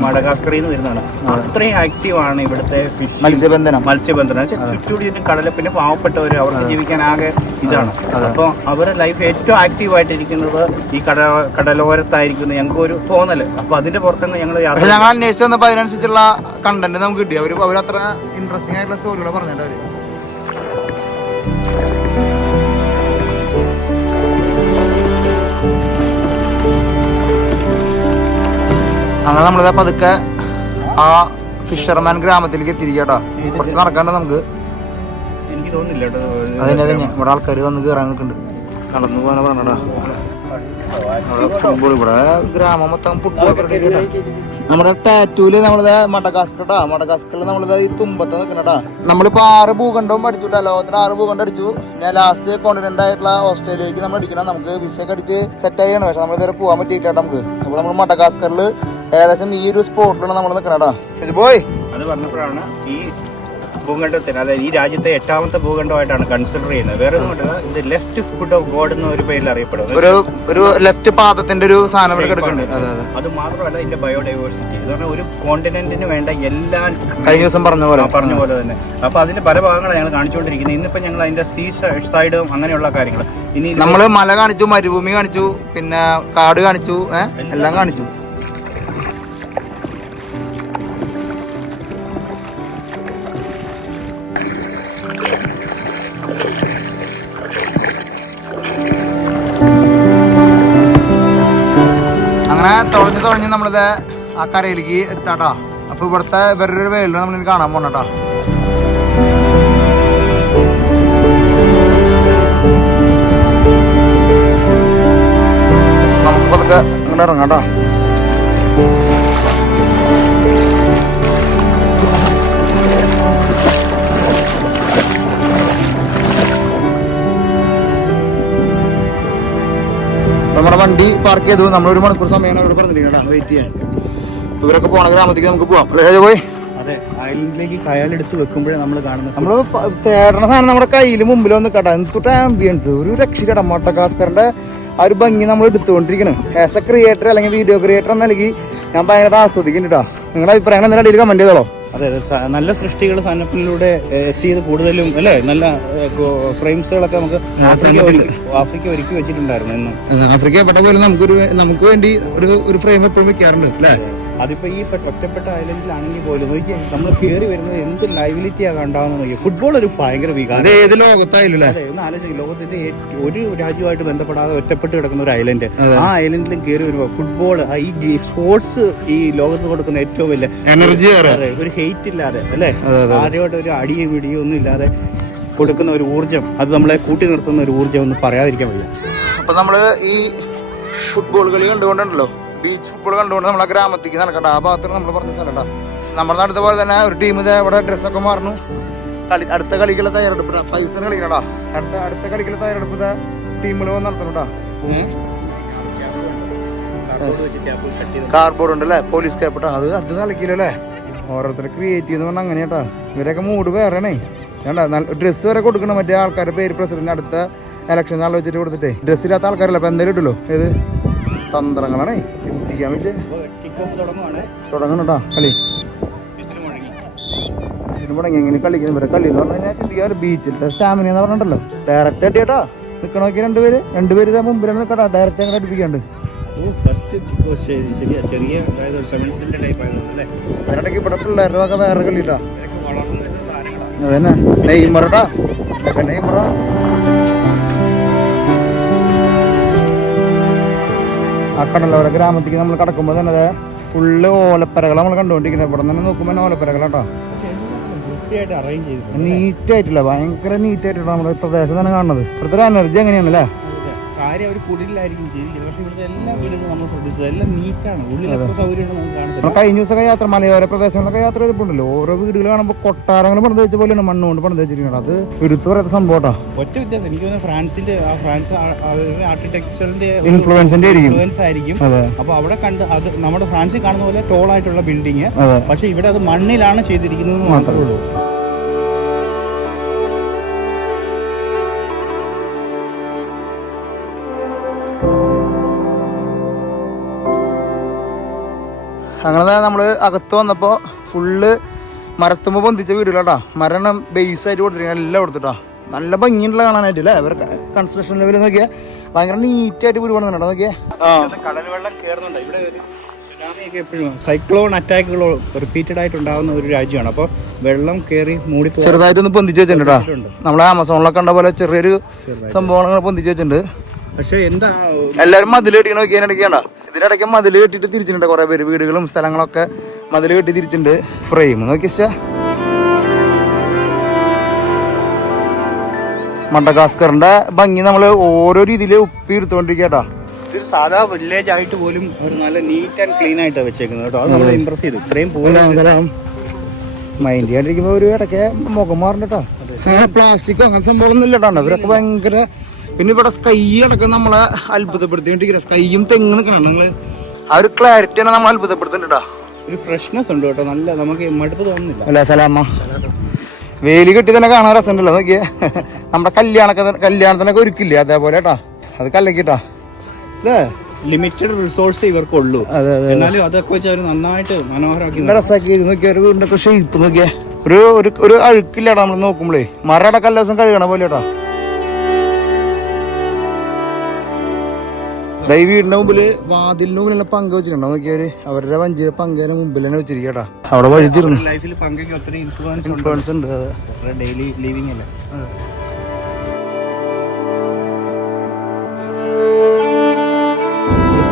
മഡഗാസ്കറിൽ നിന്ന് വരുന്നതാണ്. അത്രയും ആക്റ്റീവാണ് ഇവിടുത്തെ ഫിഷ് മത്സ്യബന്ധനം. ചുറ്റൂടി കടല, പിന്നെ പാവപ്പെട്ടവർ അവർക്ക് ജീവിക്കാൻ ആകെ ഇതാണ്. അപ്പോൾ അവരുടെ ലൈഫ് ഏറ്റവും ആക്റ്റീവായിട്ടിരിക്കുന്നത് ഈ കടലോരത്തായിരിക്കുന്നത് ഞങ്ങൾക്ക് ഒരു തോന്നല്. അപ്പൊ അതിന്റെ പുറത്തുനിന്ന് ഞങ്ങൾ അന്വേഷിച്ച് വന്നപ്പോൾ അതിനനുസരിച്ചുള്ള കണ്ടന്റ് നമുക്ക് കിട്ടി. അവരത്ര ഇൻട്രസ്റ്റിംഗ് ആയിട്ടുള്ള സ്റ്റോറികൾ പറഞ്ഞിട്ട് അങ്ങനെ നമ്മളിതാ പതുക്കെ ആ ഫിഷർമാൻ ഗ്രാമത്തിലേക്ക് എത്തിയിരിക്കട്ടോ. കുറച്ച് നടക്കാണ്ട് നമുക്ക്. എനിക്ക് തോന്നുന്നില്ല കേട്ടോ. അതന്നെ ഇവിടെ ആൾക്കാർ വന്ന് കയറാൻ നിൽക്കുന്നുണ്ട്. നടന്നു പോകാൻ പറഞ്ഞടാ. ഫുട്ബോൾ ഇവിടെ ഗ്രാമം മൊത്തം ഫുട്ബോൾ. നമ്മുടെ ടാറ്റൂല് നമ്മളിത് മഡഗാസ്കർട്ടാ. മഡഗാസ്കറിൽ നമ്മളിത് ഈ തുമ്പത്ത് നിൽക്കണട്ടാ. നമ്മളിപ്പോ 6 ഭൂഖണ്ഡവും അടിച്ചുട്ടാ. ലോകത്തിന് 6 ഭൂഖണ്ഡം അടിച്ചു. ഞാൻ ലാസ്റ്റ് കോണ്ടിനെന്റ് ആയിട്ടുള്ള ഓസ്ട്രേലിയക്ക് നമ്മൾ അടിക്കണം. നമുക്ക് വിസ ഒക്കെ അടിച്ച് സെറ്റ് ആയിയാണ്. പക്ഷെ നമ്മൾ ഇതുവരെ പോകാൻ പറ്റിയിട്ടാ നമുക്ക്. അപ്പൊ നമ്മൾ മഡഗാസ്കറിൽ ഏകദേശം ഈ ഒരു സ്പോട്ടിലാണ് നമ്മൾ നിൽക്കണട്ടാ. പോയി അത് പറഞ്ഞപ്പോഴാണ് ഈ ഭൂഖണ്ഡത്തിന്, അതായത് ഈ രാജ്യത്തെ 8ാമത്തെ ഭൂഖണ്ഡമായിട്ടാണ് കൺസിഡർ ചെയ്യുന്നത്. വേറെ ഒന്നുമല്ല, ഇത് ലെഫ്റ്റ് ഫുഡ് ഓഫ് ഗോഡ് എന്ന ഒരു പേരിൽ അറിയപ്പെടുന്നത്. ഒരു ലെഫ്റ്റ് പാദത്തിന്റെ ഒരു സാധനം കിടക്കുന്നുണ്ട്. അത് മാത്രമല്ല ഇതിന്റെ ബയോഡൈവേഴ്സിറ്റി എന്ന് പറഞ്ഞാൽ ഒരു കോണ്ടിനെന്റിന് വേണ്ട എല്ലാ കഴിഞ്ഞ ദിവസം പറഞ്ഞ പോലെ തന്നെ. അപ്പൊ അതിന്റെ പല ഭാഗങ്ങളാണ് ഞങ്ങൾ കാണിച്ചുകൊണ്ടിരിക്കുന്നത്. ഇന്നിപ്പോ ഞങ്ങൾ അതിന്റെ സീ സൈഡും അങ്ങനെയുള്ള കാര്യങ്ങൾ. ഇനി നമ്മള് മല കാണിച്ചു, മരുഭൂമി കാണിച്ചു, പിന്നെ കാട് കാണിച്ചു, എല്ലാം കാണിച്ചു. തുഴഞ്ഞ് നമ്മളിത് ആ കരയിലേക്ക് എത്താട്ടാ. അപ്പൊ ഇവിടുത്തെ വേറൊരു വേൾഡ് നമ്മൾ കാണാൻ പോണട്ടാ. നമുക്ക് അതൊക്കെ അങ്ങോട്ട് ഇറങ്ങാട്ടാ. നമ്മുടെ വണ്ടി പാർക്ക് ചെയ്തു. നമ്മൾ 1 മണിക്കൂർ സമയമാണ് ഇവിടെ പറഞ്ഞിരിക്കണ വെയിറ്റ് ചെയ്യാൻ. ഇവരൊക്കെ പോണ ഗ്രാമത്തേക്ക് നമുക്ക് പോവാം. പോയി അതെ, ഐലൻഡിലേക്ക് കയാലെടുത്ത് വെക്കുമ്പോഴേ നമ്മൾ കാണുന്നത്. നമ്മള് തേടണ സാധനം നമ്മുടെ കയ്യിൽ മുമ്പിൽ വന്ന് കേട്ടോ. എന്തൊട്ട് ആംബിയൻസ്, ഒരു രക്ഷയിടാം. മഡഗാസ്കറിന്റെ ആ ഒരു ഭംഗി നമ്മൾ എടുത്തുകൊണ്ടിരിക്കണം. ആസ് എ ക്രിയേറ്റർ അല്ലെങ്കിൽ വീഡിയോ ക്രിയേറ്റർ എന്ന നൽകി ഞാൻ ഭയങ്കര ആസ്വദിക്കുന്നുണ്ട് കേട്ടോ. നിങ്ങളുടെ അഭിപ്രായങ്ങൾ എന്തെങ്കിലും കമന്റ് ചെയ്തോളൂ. അതെ, നല്ല സൃഷ്ടികൾ സന്നപ്പിലൂടെ എത്തിയത് കൂടുതലും അല്ലേ. നല്ല ഫ്രെയിംസുകളൊക്കെ നമുക്ക് ആഫ്രിക്ക ഒരുക്കി വെച്ചിട്ടുണ്ടായിരുന്നു. എന്നും ആഫ്രിക്ക പെട്ട പോലെ നമുക്ക് വേണ്ടി ഒരു ഫ്രെയിം എപ്പോഴും വെക്കാറുണ്ട് അല്ലേ. അതിപ്പോ ഈ ഒറ്റപ്പെട്ട ഐലൻഡിലാണെങ്കിൽ പോലും നോക്കിയാൽ നമ്മൾ കയറി വരുന്നത് എന്ത് ലൈവിലിറ്റിയാ കണ്ടാവുന്ന നോക്കിയാൽ. ഫുട്ബോൾ ഒരു ഭയങ്കര വികാരം. ഏത് ലോകത്തായാലും അതെ, ഒന്ന് ആലോചിക്കും. ലോകത്തിന്റെ ഒരു രാജ്യമായിട്ട് ബന്ധപ്പെടാതെ ഒറ്റപ്പെട്ട് കിടക്കുന്ന ഒരു ഐലൻഡ്, ആ ഐലൻഡിലും കയറി വരുമ്പോ ഫുട്ബോൾ, ഈ സ്പോർട്സ് ഈ ലോകത്ത് കൊടുക്കുന്ന ഏറ്റവും വലിയ എനർജി, ഒരു ഹെയ്റ്റ് ഇല്ലാതെ അല്ലെ, ആരോട് ഒരു അടിയും പിടിയും ഒന്നും ഇല്ലാതെ കൊടുക്കുന്ന ഒരു ഊർജ്ജം, അത് നമ്മളെ കൂട്ടി നിർത്തുന്ന ഒരു ഊർജ്ജം ഒന്നും പറയാതിരിക്കാൻ വയ്യ. അപ്പൊ നമ്മള് ഈ ഫുട്ബോൾ കളി കണ്ടുകൊണ്ടുണ്ടല്ലോ, ബീച്ച് ഫുട്ബോൾ കണ്ടുകൊണ്ട് നമ്മളെ ഗ്രാമത്തേക്ക് നടക്കണ്ട. ആ ഭാഗത്ത് നമ്മൾ പറഞ്ഞ സ്ഥലം നമ്മുടെ നാട്ടിലെ പോലെ തന്നെ ഒരു ടീം ഇവിടെ ഡ്രസ്സൊക്കെ മാറുന്നു. അടുത്ത കളിക്കുള്ള തയ്യാറെടുപ്പ് 5 സെന്റ് കളിക്കണടാ. അടുത്ത കളിക്കുള്ള തയ്യാറെടുപ്പ് ടീമുകൾ വന്ന് നടത്തണട്ടാ. കാർബോർഡ് ഉണ്ട് അല്ലേ, പോലീസ് ക്യാപ്പിട്ടാ. അത് കളിക്കില്ലല്ലേ. ഓരോരുത്തർ ക്രിയേറ്റീവ് എന്ന് പറഞ്ഞാൽ അങ്ങനെയാട്ടാ. ഇവരൊക്കെ മൂഡ് വേറെയാണേ. വേണ്ട ഡ്രസ്സ് വരെ കൊടുക്കണം. മറ്റേ ആൾക്കാരുടെ പേര് പ്രസിഡന്റ് അടുത്ത ഇലക്ഷൻ നാൾ വെച്ചിട്ട് കൊടുത്തിട്ടേ. ഡ്രസ്സില്ലാത്ത ആൾക്കാരല്ല അപ്പൊ എന്തായാലും ഇട്ടല്ലോ. ഏത് തന്ത്രങ്ങളാണേ ചിന്തിക്കാൻ വേണ്ടി തുടങ്ങണട്ടാ കളി. മുടങ്ങി എങ്ങനെ കളിക്കുന്നത് ഇവരെ കളി എന്ന് പറഞ്ഞു കഴിഞ്ഞാൽ ചിന്തിക്കാൻ. ബീച്ചിലത്തെ സ്റ്റാമിന എന്ന് പറഞ്ഞിട്ടല്ലോ, ഡയറക്റ്റ് അടിയാട്ടാ. നിൽക്കണോക്കി രണ്ടുപേര് മുമ്പിലാണ് നിൽക്കട്ടാ. ഡയറക്റ്റ് അങ്ങനെ അടിപ്പിക്കാണ്ട്. അതിനിടയ്ക്ക് ഇവിടെ പിള്ളേരുടെ ഒക്കെ വേറെ കളിട്ടാ. അതന്നെ നെയ്മറട്ടാ, സെക്കൻഡ് നെയ്മറ. ആ കടലോര ഗ്രാമത്തേക്ക് നമ്മൾ കടക്കുമ്പോൾ തന്നെ ഫുള്ള് ഓലപ്പരകൾ നമ്മൾ കണ്ടുകൊണ്ടിരിക്കുന്നത്. ഇവിടെ തന്നെ നോക്കുമ്പോൾ ഓലപ്പരകളാട്ടോ, വൃത്തിയായിട്ട് അറേഞ്ച് ചെയ്തിട്ടുണ്ട്. നീറ്റായിട്ടില്ല, ഭയങ്കര നീറ്റായിട്ടാണ് നമ്മുടെ പ്രദേശം തന്നെ കാണുന്നത്. ഇവിടുത്തെ ഒരു എനർജി എങ്ങനെയാണല്ലേ. കാര്യം അവർ കുടിലായിരിക്കും ജീവിക്കുന്നത്, പക്ഷെ ഇവിടുത്തെ എല്ലാ വീടുകളും നമ്മൾ ശ്രദ്ധിച്ചത് എല്ലാം നീറ്റാണ്. ഉള്ളിൽ എത്ര സൗകര്യമാണ് നമുക്ക് കാണുന്നത്. കഴിഞ്ഞ ദിവസമൊക്കെ യാത്ര മലയോര പ്രദേശങ്ങളൊക്കെ യാത്ര ചെയ്തിട്ടുണ്ടല്ലോ, ഓരോ വീടുകൾ കാണുമ്പോൾ കൊട്ടാരങ്ങൾ പണിത് വെച്ച പോലെയാണ്, മണ്ണുകൊണ്ട് പണിത് വെച്ചിരിക്കുന്നത്. അത് എടുത്തു പറയാത്ത സംഭവം. ഒറ്റ വ്യത്യാസം എനിക്ക് തോന്നുന്നു ഫ്രാൻസ് ആർക്കിടെക്ചറിന്റെ ഇൻഫ്ലുവൻസ് ആയിരിക്കും. അപ്പൊ അവിടെ കണ്ട് അത് നമ്മുടെ ഫ്രാൻസിൽ കാണുന്ന പോലെ ടോൾ ആയിട്ടുള്ള ബിൽഡിങ്, പക്ഷെ ഇവിടെ അത് മണ്ണിലാണ് ചെയ്തിരിക്കുന്നത് മാത്രമേ ഉള്ളൂ. അങ്ങനെ നമ്മൾ അകത്ത് വന്നപ്പോൾ ഫുള്ള് മരത്തുമ്പോൾ പൊന്തിച്ച വീടുകളാട്ടാ. മരം ബേസായിട്ട് കൊടുത്തിരിക്കുന്നത് എല്ലാം കൊടുത്തിട്ടാ. നല്ല ഭംഗിയുള്ള കാണാനായിട്ട് അല്ലേ. ഇവർ കൺസ്ട്രക്ഷൻ ലെവൽ നോക്കിയാൽ ഭയങ്കര നീറ്റായിട്ട് വീട് പണിതുണ്ടോ നോക്കിയാൽ. കടൽ വെള്ളം കയറുന്നുണ്ട് ഇവിടെ. ഒരു സുനാമിയൊക്കെ എപ്പോഴും സൈക്ലോൺ അറ്റാക്കുകൾ റിപ്പീറ്റഡ് ആയിട്ട് ഉണ്ടാകുന്ന ഒരു രാജ്യമാണ്. അപ്പോൾ വെള്ളം കയറി മൂടി ചെറുതായിട്ടൊന്ന് പൊന്തിച്ച് വെച്ചിട്ടുണ്ട്. നമ്മളെ ആമസോണിലൊക്കെ കണ്ട പോലെ ചെറിയൊരു സംഭവങ്ങൾ പൊന്തിച്ച് വെച്ചിട്ടുണ്ട്. പക്ഷെ എന്താ എല്ലാവരും മതിൽ കെട്ടിക്കണ നോക്കിയാൽ ഇതിനിടയ്ക്ക് മതിൽ കെട്ടിട്ട് തിരിച്ചിട്ടുണ്ട്. കുറെ പേര് വീടുകളും സ്ഥലങ്ങളൊക്കെ മതിൽ കെട്ടി തിരിച്ചിട്ടുണ്ട്. ഫ്രെയിം നോക്കിയ മഡഗാസ്കറിന്റെ ഭംഗി നമ്മള് ഓരോ രീതിയിൽ ഉപ്പി എടുത്തുകൊണ്ടിരിക്കട്ടാ. ഇതൊരു സാധാ വില്ലേജ് ആയിട്ട് പോലും ഒരു നല്ല നീറ്റ് ആൻഡ് ക്ലീൻ ആയിട്ടാണ് വെച്ചേക്കുന്നത് കേട്ടോ. അത് നമ്മളെ ഇംപ്രസ് ചെയ്തു. ഇത്രയും പോലും മൈൻഡ് ചെയ്യാണ്ടിരിക്കുമ്പോ ഒരു ഇടയ്ക്ക് മുഖം മാറണ്ടോ. പ്ലാസ്റ്റിക്കോ അങ്ങനെ സംഭവമൊന്നും ഇല്ലട്ടോ. ഇവരൊക്കെ ഭയങ്കര. പിന്നെ ഇവിടെ സ്കൈ അടക്കം നമ്മളെ അത്ഭുതപ്പെടുത്തിക്കൊണ്ടിരിക്കുന്നത്. സ്കൈയും തെങ്ങ് നിൽക്കണം. നിങ്ങള് ആ ഒരു ക്ലാരിറ്റിയാണ് നമ്മൾ അത്ഭുതപ്പെടുത്തുന്നുണ്ടാ. ഒരു ഫ്രഷ്നെസ് ഉണ്ട് കേട്ടോ. നല്ല നമുക്ക് മടുപ്പ് തോന്നുന്നില്ല. അല്ല സലാമ വേലി കെട്ടി തന്നെ കാണാൻ രസമുണ്ടല്ലോ നോക്കിയേ. നമ്മുടെ കല്യാണത്തിനൊക്കെ ഒരുക്കില്ലേ അതേപോലെ കേട്ടാ. അത് കല്ലക്കിട്ടാ അല്ലേ. ലിമിറ്റഡ് റിസോഴ്സ് ഇവർക്കുള്ളൂ. എന്നാലും അതൊക്കെ വെച്ച് അവർ നന്നായിട്ട് മനോഹരമാക്കി രസാക്കി നോക്കിയാ. ഒരു വീടിന്റെ ഒക്കെ ഷേപ്പ് നോക്കിയേ. ഒരു അഴുക്കില്ലാടാ നമ്മൾ നോക്കുമ്പോഴേ. മരടക്കം എല്ലാ ദിവസം കഴുകണ പോലെ കേട്ടാ. ഈ വീടിന്റെ മുമ്പില് വാതിലിന് മുമ്പിലുള്ള പങ്ക വെച്ചിട്ടുണ്ടോ നോക്കിയവര്. അവരുടെ വഞ്ചി പങ്കേനെ മുമ്പിൽ തന്നെ വെച്ചിരിക്കട്ടാ. അവിടെ വഴുതിരുന്നു. ലൈഫിൽ പങ്കയ്ക്ക് ഒത്തിരി ഇൻഫ്ലുവൻസ് ഉണ്ട്. ഡെയിലി ലിവിങ് അല്ലേ.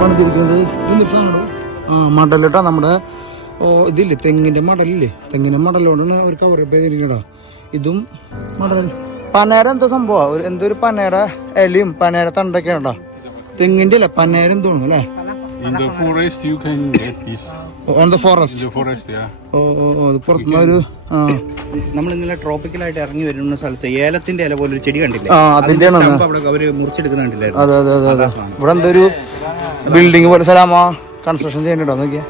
പണിതിരിക്കുന്നത് എന്തൊരു സാധനം. മടലിട്ടാ നമ്മുടെ ഇതില്ലേ തെങ്ങിന്റെ മടലില്ലേ. തെങ്ങിന്റെ മടലോണ്ടാണ് ഒരു കവർ ചെയ്തിരിക്കട്ടാ. ഇതും മടൽ പനയുടെ എന്തോ സംഭവം. എന്തോ ഒരു പനയുടെ ഇലയും പനയുടെ തണ്ടൊക്കെയാണ് കേട്ടോ. തെങ്ങിന്റെ അല്ലേ പനേരം തോന്നുന്നു അല്ലേ. In the forest you can get this. On the forest. The forest, yeah. അത് പുറത്തുനിന്നൊരു നമ്മൾ ഇന്നലെ ട്രോപ്പിക്കലായിട്ട് ഇറങ്ങി വരുന്ന സ്ഥലത്ത് ഏലത്തിന്റെ ഇല പോലെ ഒരു ചെടി കണ്ടില്ലേ. അതിന്റെ അവിടെ അവര് മുറിച്ചെടുക്കുന്നുണ്ടല്ലേ. അതെ അതെ അതെ അതെ. ഇവിടെ എന്തൊരു ബിൽഡിംഗ് പോലെ സലാമ കൺസ്ട്രക്ഷൻ ചെയ്യുന്നുണ്ടോ നോക്കിയാ.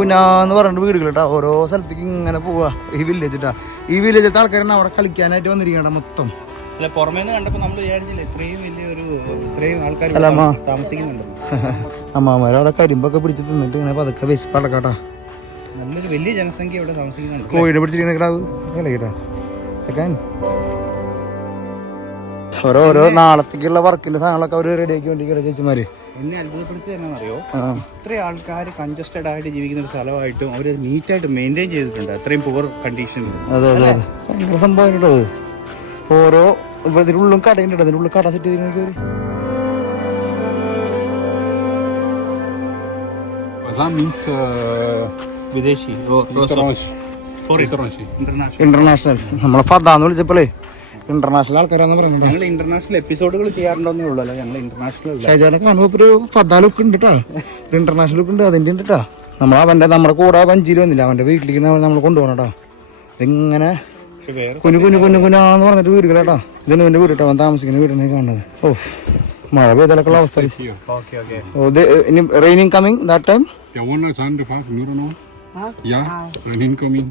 കുഞ്ഞാന്ന് പറഞ്ഞിട്ട് വീടുകൾ കേട്ടാ. ഓരോ സ്ഥലത്തേക്ക് ഇങ്ങനെ പോവാ. ഈ വില്ലേജിട്ടാ. ഈ വില്ലേജത്തെ ആൾക്കാരാണ് അവിടെ കളിക്കാനായിട്ട് വന്നിരിക്കണ്ട മൊത്തം. പുറമേന്ന് കണ്ടപ്പോ നമ്മൾ വിചാരിച്ചില്ല ഇത്രയും ആൾക്കാർ താമസിക്കുന്നുണ്ട്. അമ്മാമാരവിടെ കരിമ്പൊക്കെ പിടിച്ച് തിന്നിട്ട് ഇങ്ങനെ പതുക്കെ വിശപ്പടക്കാട്ടാ. നല്ലൊരു വലിയ ജനസംഖ്യ ഇവിടെ താമസിക്കുന്നുണ്ട്. കോഴിനെ പിടിച്ചിരിക്കണ കേട്ടാ. ഓരോ നാളത്തേക്കുള്ള വർക്കിന്റെ സാധനങ്ങളൊക്കെ അവര് റെഡിയാക്കി വേണ്ടിയിരിക്കട്ടെ ചേച്ചിമാര്. എന്നെ അത്ഭുതപ്പെടുത്തി എന്നാണെന്നറിയോ, ഇത്ര ആൾക്കാർ കൺജസ്റ്റഡ് ആയിട്ട് ജീവിക്കുന്ന ഒരു സ്ഥലമായിട്ടും അവർ നീറ്റായിട്ട് മെയിൻറ്റെയിൻ ചെയ്തിട്ടുണ്ട്. അത്രയും പുവർ കണ്ടീഷനിൽ. അതെ അതെ അതെ. ഭയങ്കര സംഭവം കേട്ടത്. ഓരോ ഇതിനുള്ളും കടയുണ്ട്. അതിനുള്ളിൽ കട സെറ്റ് ചെയ്തിരിക്കുന്നവര്. That means വിദേശി ഇന്റർനാഷണൽ. നമ്മളെ ഫദാന്ന് വിളിച്ചപ്പോഴേ ഇന്റർനാഷണൽ ആൾക്കാരാന്ന് പറയുന്നത്. ഞങ്ങൾ ഇന്റർനാഷണൽ എപ്പിസോഡുകൾ ചെയ്യാറുണ്ടോന്നേ ഉള്ളൂ. അല്ല ഞങ്ങൾ ഇന്റർനാഷണൽ ഷൈജാനെ കാണുമ്പോ ഒരു ഫദാ ലുക്ക് ഉണ്ട് കേട്ടാ. ഇന്റർനാഷണൽ ലുക്ക് ഉണ്ട്. അതിന്റെ ഉണ്ട് കേട്ടാ. നമ്മുടെ കൂടെ വഞ്ചിയിൽ വന്നില്ല. അവന്റെ വീട്ടിലേക്ക് നമ്മൾ കൊണ്ടുപോകണം കേട്ടോ. ഇങ്ങനെ കുഞ്ഞാന്ന് പറഞ്ഞിട്ട് വീട് കേട്ടാ. ഇതിന് എന്റെ വീട് കേട്ടോ. അവൻ താമസിക്കുന്ന വീടിനെ കാണുന്നത്. ഓ മഴ പെയ്തലൊക്കെ അവസ്ഥ. ഇനി raining coming that time. Ja, one is 105 euro. Yeah, raining coming.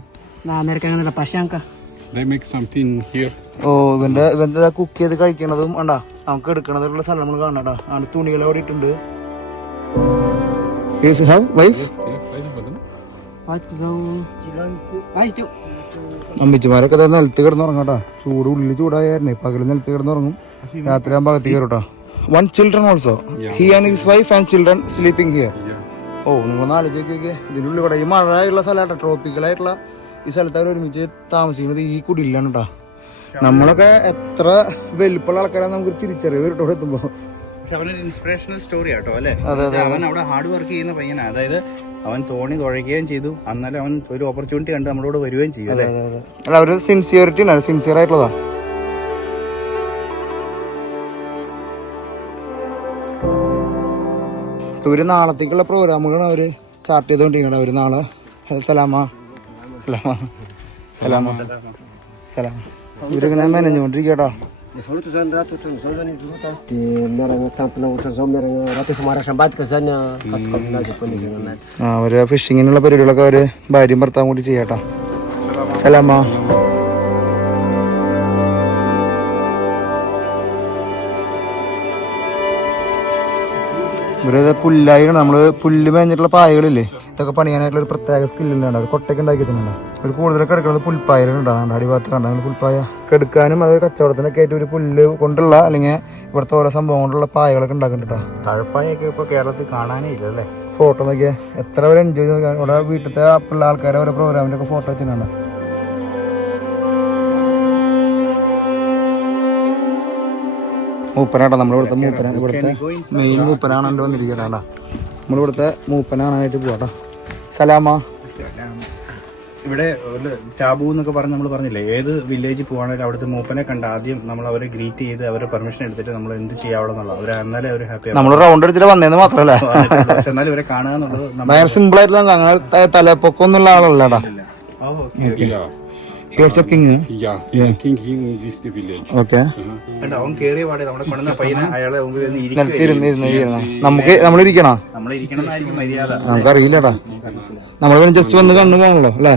They make something here. ഓ ഇവന്റെ കുക്ക് ചെയ്ത് കഴിക്കണതും വേണ്ടാ. നമുക്ക് എടുക്കണതുള്ള സ്ഥലം നമ്മൾ കാണാട്ടാ. ആണ് തുണികൾ അവിടെ ഇട്ടുണ്ട്. അമ്മിച്ചുമാരൊക്കെ നിലത്ത് കിടന്നുറങ്ങാട്ടാ. ഉള്ളിൽ ചൂടായിരുന്നേ. പകല് നിലത്ത് കിടന്നുറങ്ങും. രാത്രി ആകുമ്പോൾ അകത്ത് കയറൂട്ടാ. 1 children also. He and his wife and children sleeping here. ഓ നിങ്ങൾ ആലോചിക്കൊക്കെ. ഇതിനുള്ളിൽ ഇവിടെ ഈ മഴയുള്ള സ്ഥലമാട്ടോ. ട്രോപ്പിക്കലായിട്ടുള്ള ഈ സ്ഥലത്ത് അവർ ഒരുമിച്ച് താമസിക്കുന്നത് ഈ കുടിലാണ് കേട്ടോ. നമ്മളൊക്കെ എത്ര വലിപ്പമുള്ള ആൾക്കാരാണ് നമുക്ക് തിരിച്ചറിവ് കേട്ടോ എത്തുമ്പോ. പക്ഷെ അവനൊരു ഇൻസ്പിറേഷണൽ സ്റ്റോറി ആട്ടോ അല്ലേ. അതെ, അതെ. അവൻ അവിടെ ഹാർഡ് വർക്ക് ചെയ്യുന്ന പയ്യനാണ്. അതായത് അവൻ തോണി തുഴയ്ക്കുകയും ചെയ്തു, എന്നാലും അവൻ ഒരു ഓപ്പർച്യൂണിറ്റി കണ്ട് നമ്മളോട് വരികയും ചെയ്യും അല്ലേ. അല്ല ഒരു സിൻസിയറിറ്റി ഉണ്ട്, സിൻസിയർ ആയിട്ടുള്ളതാ. ഇവര് നാളത്തേക്കുള്ള പ്രോഗ്രാമുകളാണ് അവര് ചാർട്ട് ചെയ്തോണ്ടിരിക്കണ. അവര് നാളെ സലാമ സലാമ സലാമ സലാം ഇവരിങ്ങനെ മെനഞ്ഞോണ്ടിരിക്കട്ടോ. അവര് ഫിഷിങ്ങിനുള്ള പരിപാടികളൊക്കെ അവര് ഭാര്യയും ഭർത്താവും കൂടി ചെയ്യാട്ടോ. സലാമ ഇവരത് പുല്ലായിട്ടാണ് നമ്മള് പുല്ല് മേഞ്ഞിട്ടുള്ള പായകളില്ലേ, ഇതൊക്കെ പണിയാനായിട്ടുള്ള ഒരു പ്രത്യേക സ്കില്ലുണ്ടാണ്. അവർ കൊട്ടയ്ക്ക് ഉണ്ടാക്കി വെച്ചിട്ടുണ്ട്. ഒരു കൂടുതലൊക്കെ എടുക്കുന്നത് പുൽപ്പായലുണ്ടാകുന്നുണ്ട്. അടിഭാഗത്ത് കണ്ടാൽ പുൽപ്പായ കെടുക്കാനും അത് കച്ചവടത്തിനൊക്കെ ആയിട്ട് ഒരു പുല്ല് കൊണ്ടുള്ള അല്ലെങ്കിൽ ഇവിടുത്തെ ഓരോ സംഭവം കൊണ്ടുള്ള പായകളൊക്കെ ഉണ്ടാക്കുന്നുണ്ട് കേട്ടോ. തഴപ്പായൊക്കെ ഇപ്പൊ കേരളത്തിൽ കാണാനേ ഇല്ല അല്ലേ. ഫോട്ടോ നോക്കിയാൽ എത്ര പേര് എൻജോയ് ചെയ്ത് ഇവിടെ വീട്ടിലത്തെ പിള്ള ആൾക്കാരെ ഓരോ പ്രോഗ്രാമിൻ്റെ ഒക്കെ ഫോട്ടോ വെച്ചിട്ടുണ്ട്. മൂപ്പനാട്ടോ നമ്മളിവിടുത്തെ മൂപ്പനാണ്. ഇവിടുത്തെ മെയിൻ മൂപ്പനാണ് എൻ്റെ വന്നിരിക്കട്ടാ. നമ്മളിവിടുത്തെ മൂപ്പനാണായിട്ട് പോവാട്ടോ. സലാമ. ഇവിടെ ഒരു ടാബു എന്നൊക്കെ പറഞ്ഞ് നമ്മൾ പറഞ്ഞില്ലേ, ഏത് വില്ലേജിൽ പോവാണെങ്കിലും അവിടുത്തെ മൂപ്പനെ കണ്ട് ആദ്യം നമ്മൾ അവരെ ഗ്രീറ്റ് ചെയ്ത് അവരെ പെർമിഷൻ എടുത്തിട്ട് നമ്മൾ എന്ത് ചെയ്യാവിടെ എന്നുള്ളത് അവർ എന്നാലേ അവർ ഹാപ്പി. നമ്മൾ റൗണ്ട് അടിച്ചിട്ട് വന്നേന്ന് മാത്രല്ല, എന്നാലും ഇവരെ കാണുക എന്നുള്ളത് ഭയങ്കര സിമ്പിൾ ആയിട്ടുള്ള ഞങ്ങൾ തലപ്പൊക്കൊന്നുള്ള ആളല്ലടാ. Here's the king. Yeah, the king in this village. Okay. അവൻ കേറിയ പാടെ നമ്മുടെ കൊണ്ടുവന്ന പയ്യനെ അയാളെ നമുക്ക് നമ്മളിരിക്കണോ? നമ്മളിരിക്കണമെന്നായിരിക്കും മര്യാദ. നമുക്കറിയില്ലടാ, നമ്മൾ ജസ്റ്റ് വന്ന് കണ്ണു പോകണല്ലോ അല്ലേ.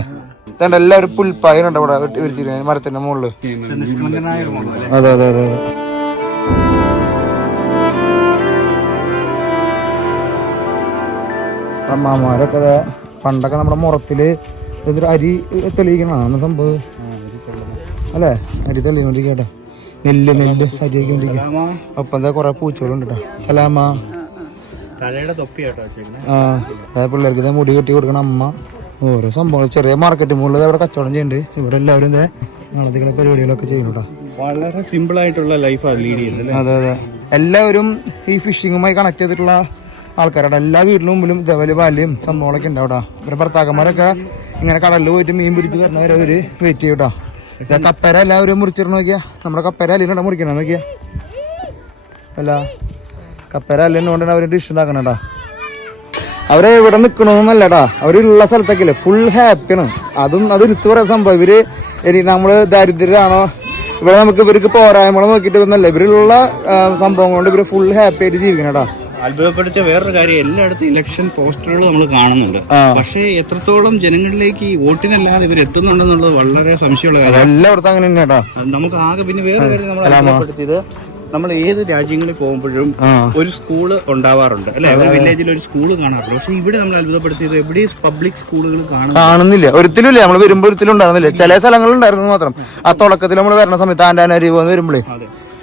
ഇതാണ്ട് എല്ലാവരും പുൽപ്പായുണ്ട് ഇവിടെ വിരിച്ചിരിക്കുന്നത് മരത്തിന്റെ മുകളില്. നിഷ്കളങ്കനായ ഒരു മോളല്ലേ. അതെ അതെ അതെ അതെ. അമ്മമാരൊക്കെ പണ്ടൊക്കെ നമ്മുടെ മുറത്തില് അരി തെളിയിക്കണം സംഭവം അല്ലേ. അരി തെളിയിക്കൊണ്ടിരിക്കട്ടെ. നെല്ല് അരിയൊക്കെ കൊണ്ടിരിക്കുക. ഒപ്പം എന്താ കൊറേ പൂച്ചകളുണ്ട് കേട്ടോ. സലാമ. പിള്ളേർക്ക് ഇതേ മുടി കെട്ടി കൊടുക്കണം അമ്മ. ഓരോ സംഭവങ്ങൾ ചെറിയ മാർക്കറ്റ് മുകളിൽ അവിടെ കച്ചവടം ചെയ്യുന്നുണ്ട്. ഇവിടെ എല്ലാവരും ഇതേ നാളത്തെ പരിപാടികളൊക്കെ ചെയ്യുന്നുണ്ടോ. വളരെ സിമ്പിൾ ആയിട്ടുള്ള ലൈഫാണ് ലീഡ് ചെയ്യുന്നത്. അതെ അതെ. എല്ലാവരും ഈ ഫിഷിങ്ങുമായി കണക്ട് ചെയ്തിട്ടുള്ള ആൾക്കാരാണ്. എല്ലാ വീട്ടിലും മുമ്പിലും ഇതേപോലെ പാലും സംഭവങ്ങളൊക്കെ ഉണ്ട് അവിടെ. ഇവരുടെ ഭർത്താക്കന്മാരൊക്കെ ഇങ്ങനെ കടലിൽ പോയിട്ട് മീൻ പിടിച്ച് വരുന്നവരെ അവര് വെയിറ്റ് ചെയ്യും കേട്ടോ. കപ്പര എല്ലാവരും മുറിച്ചിരുന്ന് നോക്കിയാ. നമ്മുടെ കപ്പര അല്ലിനോടെ മുറിക്കണം നോക്കിയാ. അല്ല കപ്പര അല്ലിനോണ്ടാണ് അവര് ഡിഷ് ഉണ്ടാക്കണേട്ടാ. അവരെ ഇവിടെ നിൽക്കണമെന്നല്ലടാ, അവരുള്ള സ്ഥലത്തൊക്കെ ഫുൾ ഹാപ്പിയാണ്. അത് എടുത്തു പറയാൻ സംഭവം. ഇവര് നമ്മള് ദരിദ്രരാണോ ഇവിടെ നമുക്ക് ഇവർക്ക് പോരായ്മകളെ നോക്കിയിട്ട് ഒന്നല്ല, ഇവരുള്ള സംഭവം കൊണ്ട് ഇവര് ഫുൾ ഹാപ്പി ആയിട്ട് ജീവിക്കണേട്ടാ. അത്ഭുതപ്പെടുത്തിയ വേറൊരു കാര്യം, എല്ലായിടത്തും ഇലക്ഷൻ പോസ്റ്ററുകൾ നമ്മൾ കാണുന്നുണ്ട്. പക്ഷേ എത്രത്തോളം ജനങ്ങളിലേക്ക് ഈ വോട്ടിനല്ലാതെ ഇവർ എത്തുന്നുണ്ടെന്നുള്ളത് വളരെ സംശയമുള്ള കാര്യം. എല്ലായിടത്തും അങ്ങനെ തന്നെയാ. നമുക്ക് ആകെ പിന്നെ വേറെ കാര്യം നമ്മൾ അത്ഭുതപ്പെടുത്തിയത്, നമ്മൾ ഏത് രാജ്യങ്ങളിൽ പോകുമ്പോഴും ഒരു സ്കൂള് ഉണ്ടാവാറുണ്ട് അല്ലെ. ഒരു വില്ലേജിൽ ഒരു സ്കൂള് കാണാറുണ്ട്. പക്ഷെ ഇവിടെ നമ്മൾ അത്ഭുതപ്പെടുത്തിയത് എവിടെയും പബ്ലിക് സ്കൂളുകൾ കാണുന്നില്ല. ഒരിക്കലും ഇല്ല. നമ്മൾ വരുമ്പോൾ ഒരിക്കലും ഉണ്ടായിരുന്നില്ല. ചില സ്ഥലങ്ങളിൽ ഉണ്ടായിരുന്നു മാത്രം. ആ തുടക്കത്തിൽ നമ്മൾ വരുന്ന സമയത്ത് ആൻഡാനരി വരുമ്പോഴേ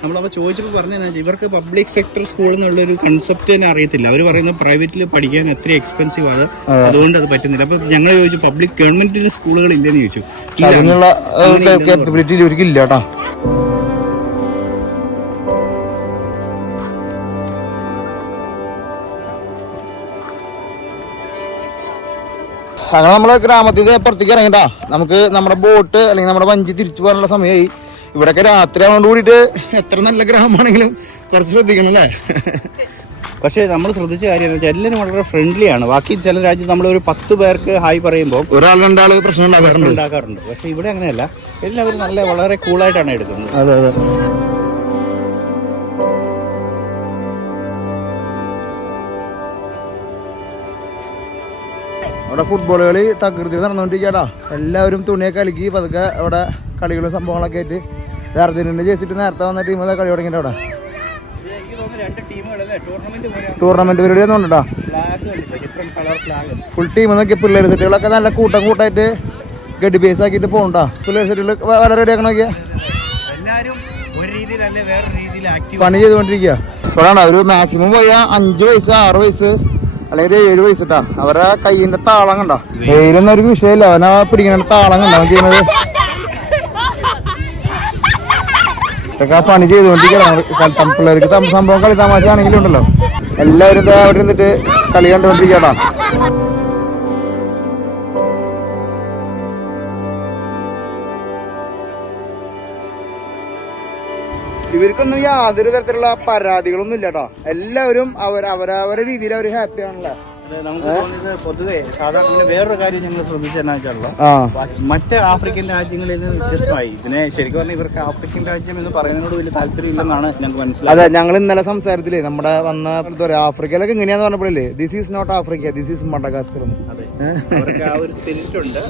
നമ്മളപ്പോൾ ചോദിച്ചപ്പോൾ പറഞ്ഞാൽ ഇവർക്ക് പബ്ലിക് സെക്ടർ സ്കൂൾ എന്നുള്ളൊരു കൺസെപ്റ്റ് തന്നെ അറിയത്തില്ല. അവർ പറയുന്നത് പ്രൈവറ്റിൽ പഠിക്കാൻ എത്ര എക്സ്പെൻസീവ് ആണ്, അതുകൊണ്ട് അത് പറ്റുന്നില്ല. അപ്പൊ ഞങ്ങൾ ചോദിച്ചു പബ്ലിക് ഗവൺമെന്റ് സ്കൂളുകൾ ഇല്ലെന്ന് ചോദിച്ചു. അതിനുള്ള കേപ്പബിലിറ്റി ഇവർക്ക് ഇല്ല കേട്ടോ. അങ്ങനെ നമ്മളെ ഗ്രാമത്തിൽ പുറത്തേക്ക് ഇറങ്ങിട്ടാ. നമുക്ക് നമ്മുടെ ബോട്ട് അല്ലെങ്കിൽ നമ്മുടെ വഞ്ചി തിരിച്ചു പോകാനുള്ള സമയമായി. ഇവിടെയൊക്കെ രാത്രി ആവുകൊണ്ട് കൂടിയിട്ട് എത്ര നല്ല ഗ്രാമമാണെങ്കിലും കുറച്ച് ശ്രദ്ധിക്കണം അല്ലേ. പക്ഷേ നമ്മൾ ശ്രദ്ധിച്ച കാര്യം എല്ലാവരും വളരെ ഫ്രണ്ട്ലി ആണ്. ബാക്കി ചില രാജ്യത്ത് നമ്മൾ ഒരു 10 പേർക്ക് ഹായ് പറയുമ്പോൾ ഒരാൾ രണ്ടാൾ പ്രശ്നം ഉണ്ടാക്കാറുണ്ട്. പക്ഷെ ഇവിടെ അങ്ങനെയല്ല, എല്ലാവരും നല്ല വളരെ കൂളായിട്ടാണ് എടുക്കുന്നത്. അതെ അതെ. അവിടെ ഫുട്ബോൾ കളി തകൃതി നടന്നുകൊണ്ടിരിക്കട്ടാ. എല്ലാവരും തുണിയൊക്കെ അലക്കി പതുക്കെ അവിടെ കളികളും സംഭവങ്ങളൊക്കെ ആയിട്ട്. അർജന്റീന ജയിച്ചിട്ട് നേരത്തെ വന്ന ടീം കളി തുടങ്ങിയിട്ട് അവിടെ ടൂർണമെന്റ് പരിപാടി ഒന്നും ഉണ്ടോ. ഫുൾ ടീം നോക്കിയ പിള്ളേർ സെറ്റുകളൊക്കെ നല്ല കൂട്ടായിട്ട് ഗഡി ബേസ് ആക്കിയിട്ട് പോകണ്ടാ. പിള്ളേർ സെറ്റുകൾ വളരെ റെഡി ആക്കണം നോക്കിയാ. പണി ചെയ്തുകൊണ്ടിരിക്കുക. ഇപ്പോഴാണ് ഒരു മാക്സിമം പോയാൽ 5 വയസ്സ് 6 വയസ്സ് അല്ലെങ്കിൽ 7 വയസ്സിട്ടാ. അവരെ കയ്യിന്റെ താളം കണ്ട. വെയിലൊന്നും ഒരു വിഷയമില്ല. അവനാ പിടിക്കുന്ന താളം കണ്ട ചെയ്യുന്നത്. ഇതൊക്കെ ആ പണി ചെയ്തുകൊണ്ടിരിക്കണം. പിള്ളേർക്ക് സംഭവം കളി തമാശ ആണെങ്കിലും ഉണ്ടല്ലോ, എല്ലാവരും അവിടെ ഇരുന്നിട്ട് കളി കണ്ടുകൊണ്ടിരിക്കട്ടാ. ഇവർക്കൊന്നും യാതൊരു തരത്തിലുള്ള പരാതികളൊന്നും ഇല്ല കേട്ടോ. എല്ലാവരും അവരവരുടെ രീതിയിൽ അവർ ഹാപ്പി ആണല്ലോ. നമുക്ക് തോന്നിയത് പൊതുവെ സാധാരണ വേറൊരു കാര്യം ഞങ്ങൾ ശ്രദ്ധിച്ചെന്നു വെച്ചാലോ, മറ്റ് ആഫ്രിക്കൻ രാജ്യങ്ങളിൽ നിന്ന് വ്യത്യസ്തമായി ഇതിനെ ശരിക്കും പറഞ്ഞാൽ ഇവർക്ക് ആഫ്രിക്കൻ രാജ്യം എന്ന് പറയുന്നതിനോട് വലിയ താല്പര്യം ഇല്ലെന്നാണ് ഞങ്ങൾക്ക് മനസ്സിലായത്. അതെ, ഞങ്ങൾ ഇന്നലെ സംസാരത്തിലേ നമ്മുടെ വന്ന എന്താ പറയാ, ആഫ്രിക്കയിലൊക്കെ എങ്ങനെയാന്ന് പറഞ്ഞപ്പോഴല്ലേ, this is not Africa, this is Madagascar. അതെ, അവർക്ക് ആ ഒരു സ്പിരിറ്റ് ഉണ്ട്.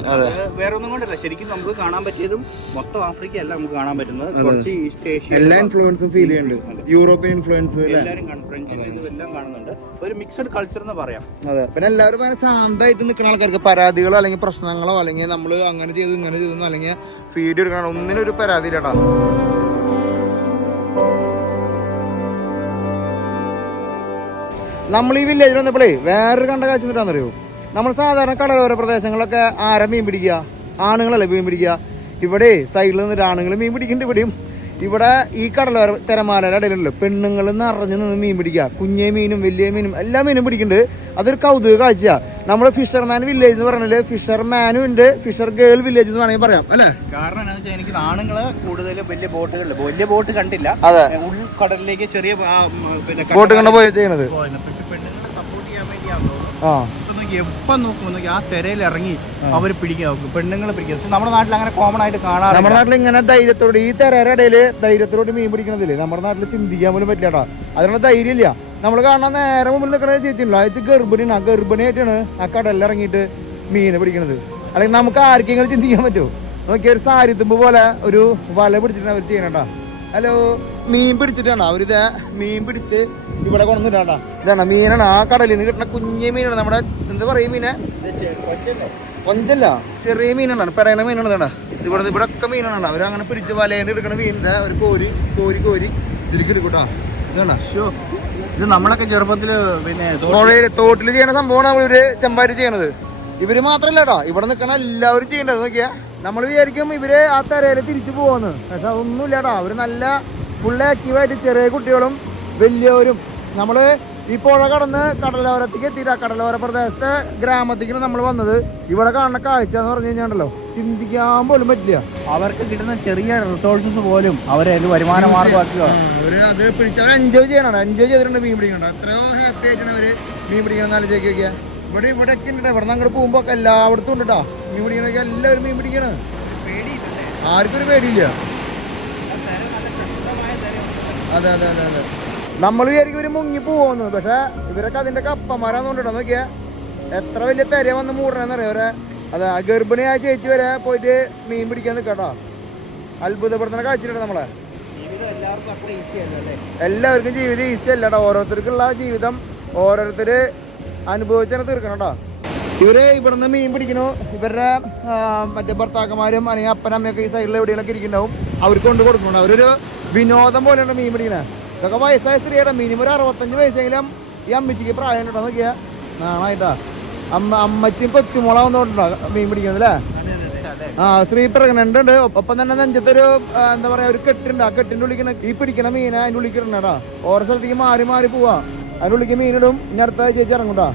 വേറെ ഒന്നും കൊണ്ടല്ല, ശരിക്കും നമുക്ക് കാണാൻ പറ്റിയതും മൊത്തം ആഫ്രിക്ക അല്ല നമുക്ക് കാണാൻ പറ്റുന്നത്, കുറച്ച് ഈസ്റ്റ് ഏഷ്യ എല്ലാ ഇൻഫ്ലുവൻസും ഫീൽ ചെയ്യുന്നുണ്ട്, യൂറോപ്യൻ ഇൻഫ്ലുവൻസ് എല്ലാവരും ഫ്രഞ്ച് ഇതെല്ലാം കാണുന്നുണ്ട്. ഒരു മിക്സഡ് കൾച്ചർ എന്ന് പറയാം. അതെ, പിന്നെ എല്ലാവരും ഭയങ്കര ശാന്തമായിട്ട് നിൽക്കുന്ന ആൾക്കാർക്ക് പരാതികളോ അല്ലെങ്കിൽ പ്രശ്നങ്ങളോ അല്ലെങ്കിൽ നമ്മൾ അങ്ങനെ ചെയ്തു ഇങ്ങനെ ചെയ്തു അല്ലെങ്കിൽ വീഡിയോ എടുക്കണം ഒന്നിനും ഒരു പരാതി ഇല്ലടാ. നമ്മൾ ഈ വില്ലേജിൽ വന്നപ്പോഴേ വേറൊരു കണ്ട കാഴ്ച എന്നിട്ടാണെന്നറിയോ, നമ്മൾ സാധാരണ കടലോര പ്രദേശങ്ങളിലൊക്കെ ആരാ മീൻ പിടിക്കുക, ആണുങ്ങളല്ലേ മീൻ പിടിക്കുക. ഇവിടെ സൈഡിൽ നിന്നിട്ട് ആണുങ്ങൾ മീൻ പിടിക്കുന്നുണ്ട്. ഇവിടെയും ഇവിടെ ഈ കടലോര തിരമാലയുടെ ഇടയിലുള്ളൂ പെണ്ണുങ്ങൾ നിറഞ്ഞു നിന്ന് മീൻ പിടിക്കുക. കുഞ്ഞേ മീനും വലിയ മീനും എല്ലാ മീനും പിടിക്കുന്നുണ്ട്. അതൊരു കൗതുക കാഴ്ചയാ. നമ്മുടെ ഫിഷർമാൻ വില്ലേജ് എന്ന് പറഞ്ഞാല് ഫിഷർമാനും ഉണ്ട്, ഫിഷർ ഗേൾ വില്ലേജ് എന്ന് വേണമെങ്കിൽ പറയാം അല്ലെ. കാരണം എന്താണെന്ന് വെച്ചാൽ എനിക്ക് ആണുങ്ങള് കൂടുതലും വലിയ ബോട്ടുകളിൽ, വലിയ ബോട്ട് കണ്ടില്ല, അതെ, ഉൾക്കടലിലേക്ക് ചെറിയ ബോട്ട് കണ്ട പോയി ചെയ്യണത്. പെണ്ണുങ്ങളെ സപ്പോർട്ട് ചെയ്യാൻ വേണ്ടിയാണല്ലോ. എപ്പം നോക്കുമ്പോൾ ആ തിരയിൽ ഇറങ്ങി അവർ പിടിക്കുക, പെണ്ണുങ്ങളെ പിടിക്കുക. പക്ഷെ നമ്മുടെ നാട്ടിൽ അങ്ങനെ കോമൺ ആയിട്ട് കാണാറ്. നമ്മുടെ നാട്ടിൽ ഇങ്ങനെ ധൈര്യത്തോട് ഈ തിരയുടെ ഇടയില് ധൈര്യത്തോട് മീൻ പിടിക്കണതില്ലേ നമ്മുടെ നാട്ടിൽ ചിന്തിക്കാൻ പോലും പറ്റില്ലാട്ടാ. അതിനുള്ള ധൈര്യം ഇല്ല. നമ്മൾ കാണാൻ നേരെ മുമ്പിൽ നിൽക്കണ ചേച്ചിയുണ്ടല്ലോ, അയച്ച് ഗർഭിണിയാണ്, ഗർഭിണിയായിട്ടാണ് ആ കടലിൽ ഇറങ്ങിയിട്ട് മീനെ പിടിക്കണത്. അല്ലെങ്കിൽ നമുക്ക് ആർക്കെങ്കിലും ചിന്തിക്കാൻ പറ്റുമോ? നോക്കിയ ഒരു സാരിത്തുമ്പ് പോലെ ഒരു വല പിടിച്ചിട്ടാണ് അവർ ചെയ്യണട്ടാ. ഹലോ, മീൻ പിടിച്ചിട്ടാണ് അവരിത് മീൻ പിടിച്ച് ഇവിടെ കൊണ്ടുവന്നിട്ടാ. ഇതാണ് മീനാണ്, ആ കടലിൽ നിന്ന് കിട്ടുന്ന കുഞ്ഞ മീനാണ്. നമ്മുടെ എന്താ പറയുക മീനെ, കൊഞ്ചല്ല, ചെറിയ മീനാണ്, പെടയണ മീനാണ്. ഇതാ ഇവിടെ ഒക്കെ മീനാണ്. അവരങ്ങനെ പിടിച്ച് വലയെന്ന് എടുക്കണ മീനിന്റെ ഒരു കോരി ഇതിലേക്ക് എടുക്കൂട്ടാ. ഇതാണ് ഇത് നമ്മളൊക്കെ ചെറുപ്പത്തില് പിന്നെ തോട്ടിൽ ചെയ്യണ സംഭവമാണ് അവര് ചെമ്പാരി ചെയ്യണത്. ഇവര് മാത്രല്ല കേട്ടോ, ഇവിടെ നിൽക്കണ എല്ലാവരും ചെയ്യേണ്ടത്. നോക്കിയാ നമ്മൾ വിചാരിക്കും ഇവര് ആ തരയില് തിരിച്ചു പോവാന്ന്, പക്ഷെ അതൊന്നും ഇല്ലാട്ടോ. അവര് നല്ല ഫുള്ള് ആക്റ്റീവായിട്ട് ചെറിയ കുട്ടികളും വലിയവരും നമ്മള് ഈ പുഴ കടന്ന് കടലോരത്തേക്ക് എത്തിയിട്ടാ. കടലോര പ്രദേശത്തെ ഗ്രാമത്തേക്കാണ് നമ്മൾ വന്നത്. ഇവിടെ കാണുന്ന കാഴ്ച എന്ന് പറഞ്ഞു കഴിഞ്ഞാണ്ടല്ലോ ചിന്തിക്കാൻ പോലും പറ്റില്ല. അവർക്ക് കിട്ടുന്ന ചെറിയ റിസോഴ്സസ് പോലും അവരെ വരുമാന മാർഗമാക്കുക. അത് പിടിച്ചവർ എൻജോയ് ചെയ്യണം, എൻജോയ് ചെയ്തിട്ടുണ്ട് മീൻ പിടിക്കണ്ട. എത്രയോ ഹാപ്പി ആയിട്ടാണ് അവര് മീൻ പിടിക്കണം. ആലോചിക്കുക, ഇവിടെ ഒക്കെ ഉണ്ട്. ഇവിടെ അങ്ങോട്ട് പോകുമ്പോ എല്ലായിടത്തും ഉണ്ട് കേട്ടോ മീൻ പിടിക്കണൊക്കെ. എല്ലാവരും മീൻ പിടിക്കണം, ആർക്കും ഒരു പേടിയില്ല. അതെ അതെ അതെ അതെ, നമ്മൾ വിചാരിക്കും ഇവര് മുങ്ങി പോവുന്നു, പക്ഷെ ഇവരൊക്കെ അതിന്റെ കപ്പന്മാരാന്ന് കൊണ്ടിട്ടോ. നോക്കിയാ എത്ര വലിയ തെര വന്ന് മൂടണെന്നറിയാം അവരെ. അതെ, ആ ഗർഭിണിയായ ചേച്ചി വരെ പോയിട്ട് മീൻ പിടിക്കാൻ നിൽക്കട്ടോ. അത്ഭുതപ്പെടുത്തുന്ന കാഴ്ചയുണ്ട് നമ്മളെ. എല്ലാവർക്കും ജീവിതം ഈസി അല്ലട്ടോ. ഓരോരുത്തർക്കുള്ള ജീവിതം ഓരോരുത്തര് അനുഭവിച്ചാണ് തീർക്കണം കേട്ടോ. ഇവര് ഇവിടുന്ന് മീൻ പിടിക്കണു. ഇവരുടെ മറ്റേ ഭർത്താക്കന്മാരും അല്ലെങ്കിൽ അപ്പനമ്മയൊക്കെ ഈ സൈഡിൽ എവിടെയെങ്കിലൊക്കെ ഇരിക്കുന്നുണ്ടാവും. അവർക്ക് കൊണ്ട് കൊടുക്കുന്നുണ്ട്. അവരൊരു വിനോദം പോലെയാണ് മീൻ പിടിക്കണേ. ഇതൊക്കെ വയസ്സായ സ്ത്രീയുടെ മിനിമം ഒരു 65 വയസ്സെങ്കിലും ഈ അമ്മച്ചിക്ക് പ്രായം ഉണ്ടോ നോക്കിയാ. നാണായിട്ടാ അമ്മച്ചിയും കൊച്ചുമോളാവുന്നോണ്ടോ മീൻ പിടിക്കുന്നത് അല്ലേ. ആ, സ്ത്രീ പ്രഗ്നന്റ് ഉണ്ട്. ഒപ്പം തന്നെ നെഞ്ചത്തൊരു എന്താ പറയാ ഒരു കെട്ടുണ്ട്. ആ കെട്ടിന്റെ ഉള്ളിൽ ഈ പിടിക്കണ മീനെ അതിന്റെ ഉള്ളിൽ ഇടണടാ. ഓരോ സ്ഥലത്തേക്ക് മാറി മാറി പോവാ. അതിന്റെ ഉള്ളിക്ക് മീനിടും. ഇനി അടുത്ത ചേച്ചി ഇറങ്ങൂട്ടാ.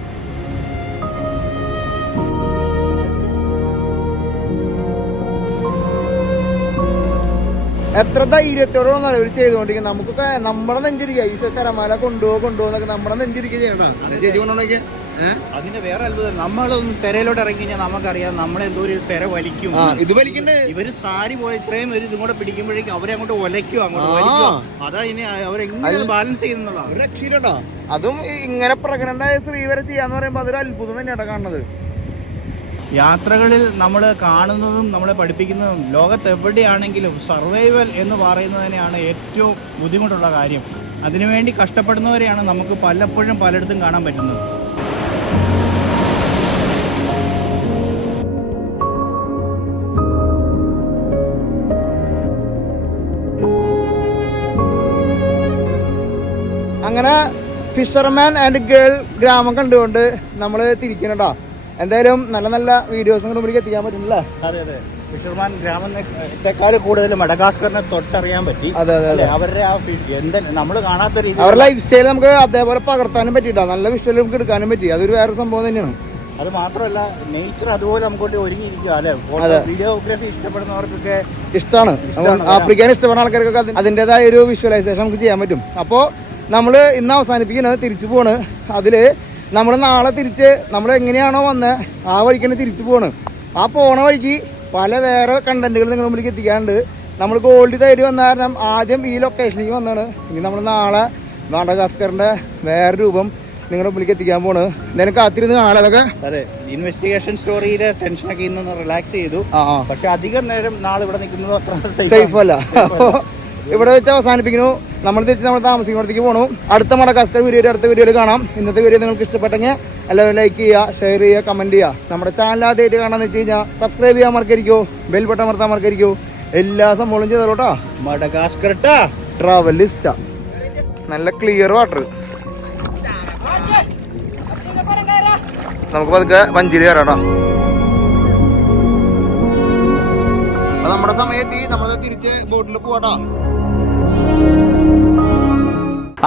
എത്ര ധൈര്യത്തോടാണ് അവർ ചെയ്തുകൊണ്ടിരിക്കുന്നത്. നമുക്കൊക്കെ നമ്മുടെ നെഞ്ചിരിക്കുക ഈശോ തിരമാല കൊണ്ടുപോകുന്നൊക്കെ നമ്മുടെ നെഞ്ചിരിക്കുക ചെയ്യണം. ചേച്ചി കൊണ്ടുപോകണൊക്കെ അതിന്റെ വേറെ അത്ഭുതം, നമ്മളൊന്ന് തിരയിലോട്ട് ഇറങ്ങി കഴിഞ്ഞാൽ നമുക്കറിയാം നമ്മളെന്തോ ഒരു തിര വലിക്കും. ഇത് വലിക്കണ്ടേ, ഇവര് സാരി പോലെ ഇത്രയും ഒരു ഇതും കൂടെ പിടിക്കുമ്പോഴേക്കും അവരെ അങ്ങോട്ട് ഒലയ്ക്കും, അങ്ങോട്ട് വലിക്കും. അതാ ഇനി അവരെങ്ങനെ ബാലൻസ് ചെയ്യുന്നതാണ് രക്ഷയില്ലട്ടോ. അതും ഇങ്ങനെ പ്രഗ്നന്റ് ആയ സ്ത്രീ വരെ ചെയ്യാന്ന് പറയുമ്പോൾ അതൊരു അത്ഭുതം തന്നെയാണ് കാണുന്നത്. യാത്രകളിൽ നമ്മൾ കാണുന്നതും നമ്മളെ പഠിപ്പിക്കുന്നതും ലോകത്ത് എവിടെയാണെങ്കിലും സർവൈവൽ എന്ന് പറയുന്നത് തന്നെയാണ് ഏറ്റവും ബുദ്ധിമുട്ടുള്ള കാര്യം. അതിനുവേണ്ടി കഷ്ടപ്പെടുന്നവരെയാണ് നമുക്ക് പലപ്പോഴും പലയിടത്തും കാണാൻ പറ്റുന്നത്. അങ്ങനെ ഫിഷർമാൻ ആൻഡ് ഗേൾ ഗ്രാമം കണ്ടുകൊണ്ട് നമ്മൾ തിരിക്കണട്ടോ. എന്തായാലും നല്ല നല്ല വീഡിയോസും കൂടെ എത്തിക്കാൻ പറ്റുന്നില്ല. അതെ അതെ, ഫിഷർമാൻ ഗ്രാമത്തെക്കാൾ കൂടുതൽ മഡഗാസ്കറിനെ തൊട്ടറിയാൻ പറ്റി. അതെ. അല്ലേ? അവരുടെ ആ നമ്മൾ കാണാത്ത രീതി അവരുടെ ലൈഫ് സ്റ്റൈൽ നമുക്ക് അതേപോലെ പകർത്താനും പറ്റിയിട്ടാ. നല്ല വിഷ്വൽ നമുക്ക് എടുക്കാനും പറ്റി. അതൊരു വേറെ സംഭവം തന്നെയാണ്. അത് മാത്രമല്ല നേച്ചർ അതുപോലെ നമുക്ക് ഒരുങ്ങിയിരിക്കുക അല്ലെ. വീഡിയോഗ്രാഫി ഇഷ്ടപ്പെടുന്നവർക്കൊക്കെ ഇഷ്ടമാണ്. ആഫ്രിക്കൻ ഇഷ്ടപ്പെടുന്ന ആൾക്കാർക്കൊക്കെ അതിൻ്റെതായ ഒരു വിഷ്വലൈസേഷൻ നമുക്ക് ചെയ്യാൻ പറ്റും. അപ്പോൾ നമ്മൾ ഇന്ന് അവസാനിപ്പിക്കുന്നത് തിരിച്ചു പോണ്. അതിൽ നമ്മൾ നാളെ തിരിച്ച് നമ്മൾ എങ്ങനെയാണോ വന്നത് ആ വഴിക്കാണ് തിരിച്ചു പോണ്. ആ പോണ വഴിക്ക് പല വേറെ കണ്ടന്റുകൾ നിങ്ങളുടെ മുമ്പിലേക്ക് എത്തിക്കാറുണ്ട്. നമ്മൾ ഗോൾഡ് തേടി വന്ന കാരണം ആദ്യം ഈ ലൊക്കേഷനിലേക്ക് വന്നതാണ്. ഇനി നമ്മൾ നാളെ മഡഗാസ്കറിന്റെ വേറെ രൂപം നിങ്ങളുടെ മുമ്പിലേക്ക് എത്തിക്കാൻ പോണ്. എന്തായാലും കാത്തിരുന്ന് കാണാം അതൊക്കെ. അതെ, ഇൻവെസ്റ്റിഗേഷൻ സ്റ്റോറിയിലെ ടെൻഷനൊക്കെ ഇന്ന് റിലാക്സ് ചെയ്തു. പക്ഷെ അധികം നേരം നാളെ ഇവിടെ നിൽക്കുന്നത് അത്ര സേഫ് അല്ല. അപ്പോൾ ഇവിടെ വെച്ച് അവസാനിപ്പിക്കുന്നു. നമ്മൾ തിരിച്ച് നമ്മൾ താമസിക്കുന്നിടത്തേക്ക് പോകണു. അടുത്ത മഡഗാസ്കർ വീഡിയോ അടുത്ത വീഡിയോയിൽ കാണാം. ഇന്നത്തെ വീഡിയോ നിങ്ങൾക്ക് ഇഷ്ടപ്പെട്ടെങ്കിൽ എല്ലാവരും ലൈക്ക് ചെയ്യുക, ഷെയർ ചെയ്യുക, കമന്റ് ചെയ്യുക. നമ്മുടെ ചാനൽ ആദ്യമായിട്ട് കാണാന്ന് വെച്ച് കഴിഞ്ഞാൽ സബ്സ്ക്രൈബ് ചെയ്യാൻ മറക്കരിക്കോ, ബെൽ ബട്ടൺ അമർത്താൻ മറക്കരിക്കോ. എല്ലാ സംഭവങ്ങളും ചെയ്തോട്ടോ. Madagascar travel ലിസ്റ്റ. നല്ല ക്ലിയർ വാട്ടർ. നമുക്ക് പതുക്കെ വഞ്ചിരി കയറാട്ടോ. അപ്പൊ നമ്മുടെ സമയത്ത് നമ്മൾ തിരിച്ച് ബോട്ടിൽ പോവാട്ടോ.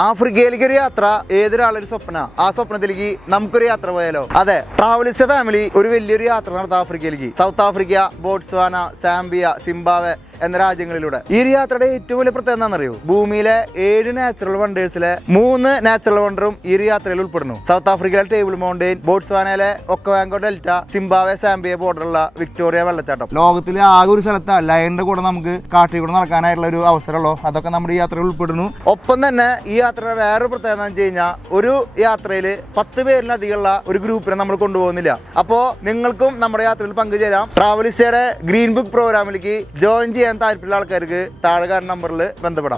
ആഫ്രിക്കയിലേക്ക് ഒരു യാത്ര ഏതൊരാളൊരു സ്വപ്ന. ആ സ്വപ്നത്തിലേക്ക് നമുക്കൊരു യാത്ര പോയാലോ? അതെ, ട്രാവലിസ്റ്റ് ഫാമിലി ഒരു വലിയൊരു യാത്ര നടത്താം ആഫ്രിക്കയിലേക്ക്. South Africa, Botswana, Zambia, Zimbabwe എന്ന രാജ്യങ്ങളിലൂടെ. ഈ ഒരു യാത്രയുടെ ഏറ്റവും വലിയ പ്രത്യേകത എന്താണെന്നറിയോ? ഭൂമിയിലെ 7 നാച്ചുറൽ വണ്ടേഴ്സിലെ 3 നാച്ചുറൽ വണ്ടറും ഈ ഒരു യാത്രയിൽ ഉൾപ്പെടുന്നു. സൗത്ത് ആഫ്രിക്കയിലെ ടേബിൾ മൗണ്ടെയിൻ, ബോട്സ്വാനയിലെ ഒക്കവാങ്കോ ഡെൽറ്റ, സിംബാബ്വെ സാംബിയ ബോർഡറുള്ള വിക്ടോറിയ വെള്ളച്ചാട്ടം. ലോകത്തിലെ ആകെ ഒരു സ്ഥലത്ത് ലയണിന്റെ കൂടെ നമുക്ക് കാട്ടിൽ കൂടെ നടക്കാനായിട്ടുള്ള ഒരു അവസരമുള്ളൂ. അതൊക്കെ നമ്മുടെ ഈ യാത്രയിൽ ഉൾപ്പെടുന്നു. ഒപ്പം തന്നെ ഈ യാത്രയുടെ വേറൊരു പ്രത്യേകത എന്ന് വെച്ച് കഴിഞ്ഞാൽ ഒരു യാത്രയിൽ 10 പേരിലധികമുള്ള ഒരു ഗ്രൂപ്പിനെ നമ്മൾ കൊണ്ടുപോകുന്നില്ല. അപ്പോൾ നിങ്ങൾക്കും നമ്മുടെ യാത്രയിൽ പങ്കുചേരാം. ട്രാവലിസ്റ്റയുടെ ഗ്രീൻ ബുക്ക് പ്രോഗ്രാമിലേക്ക് ജോയിൻ ചെയ്യാൻ താല്പര്യമുള്ള ആൾക്കാർക്ക് താഴെ കാണുന്ന നമ്പറിൽ ബന്ധപ്പെടാം.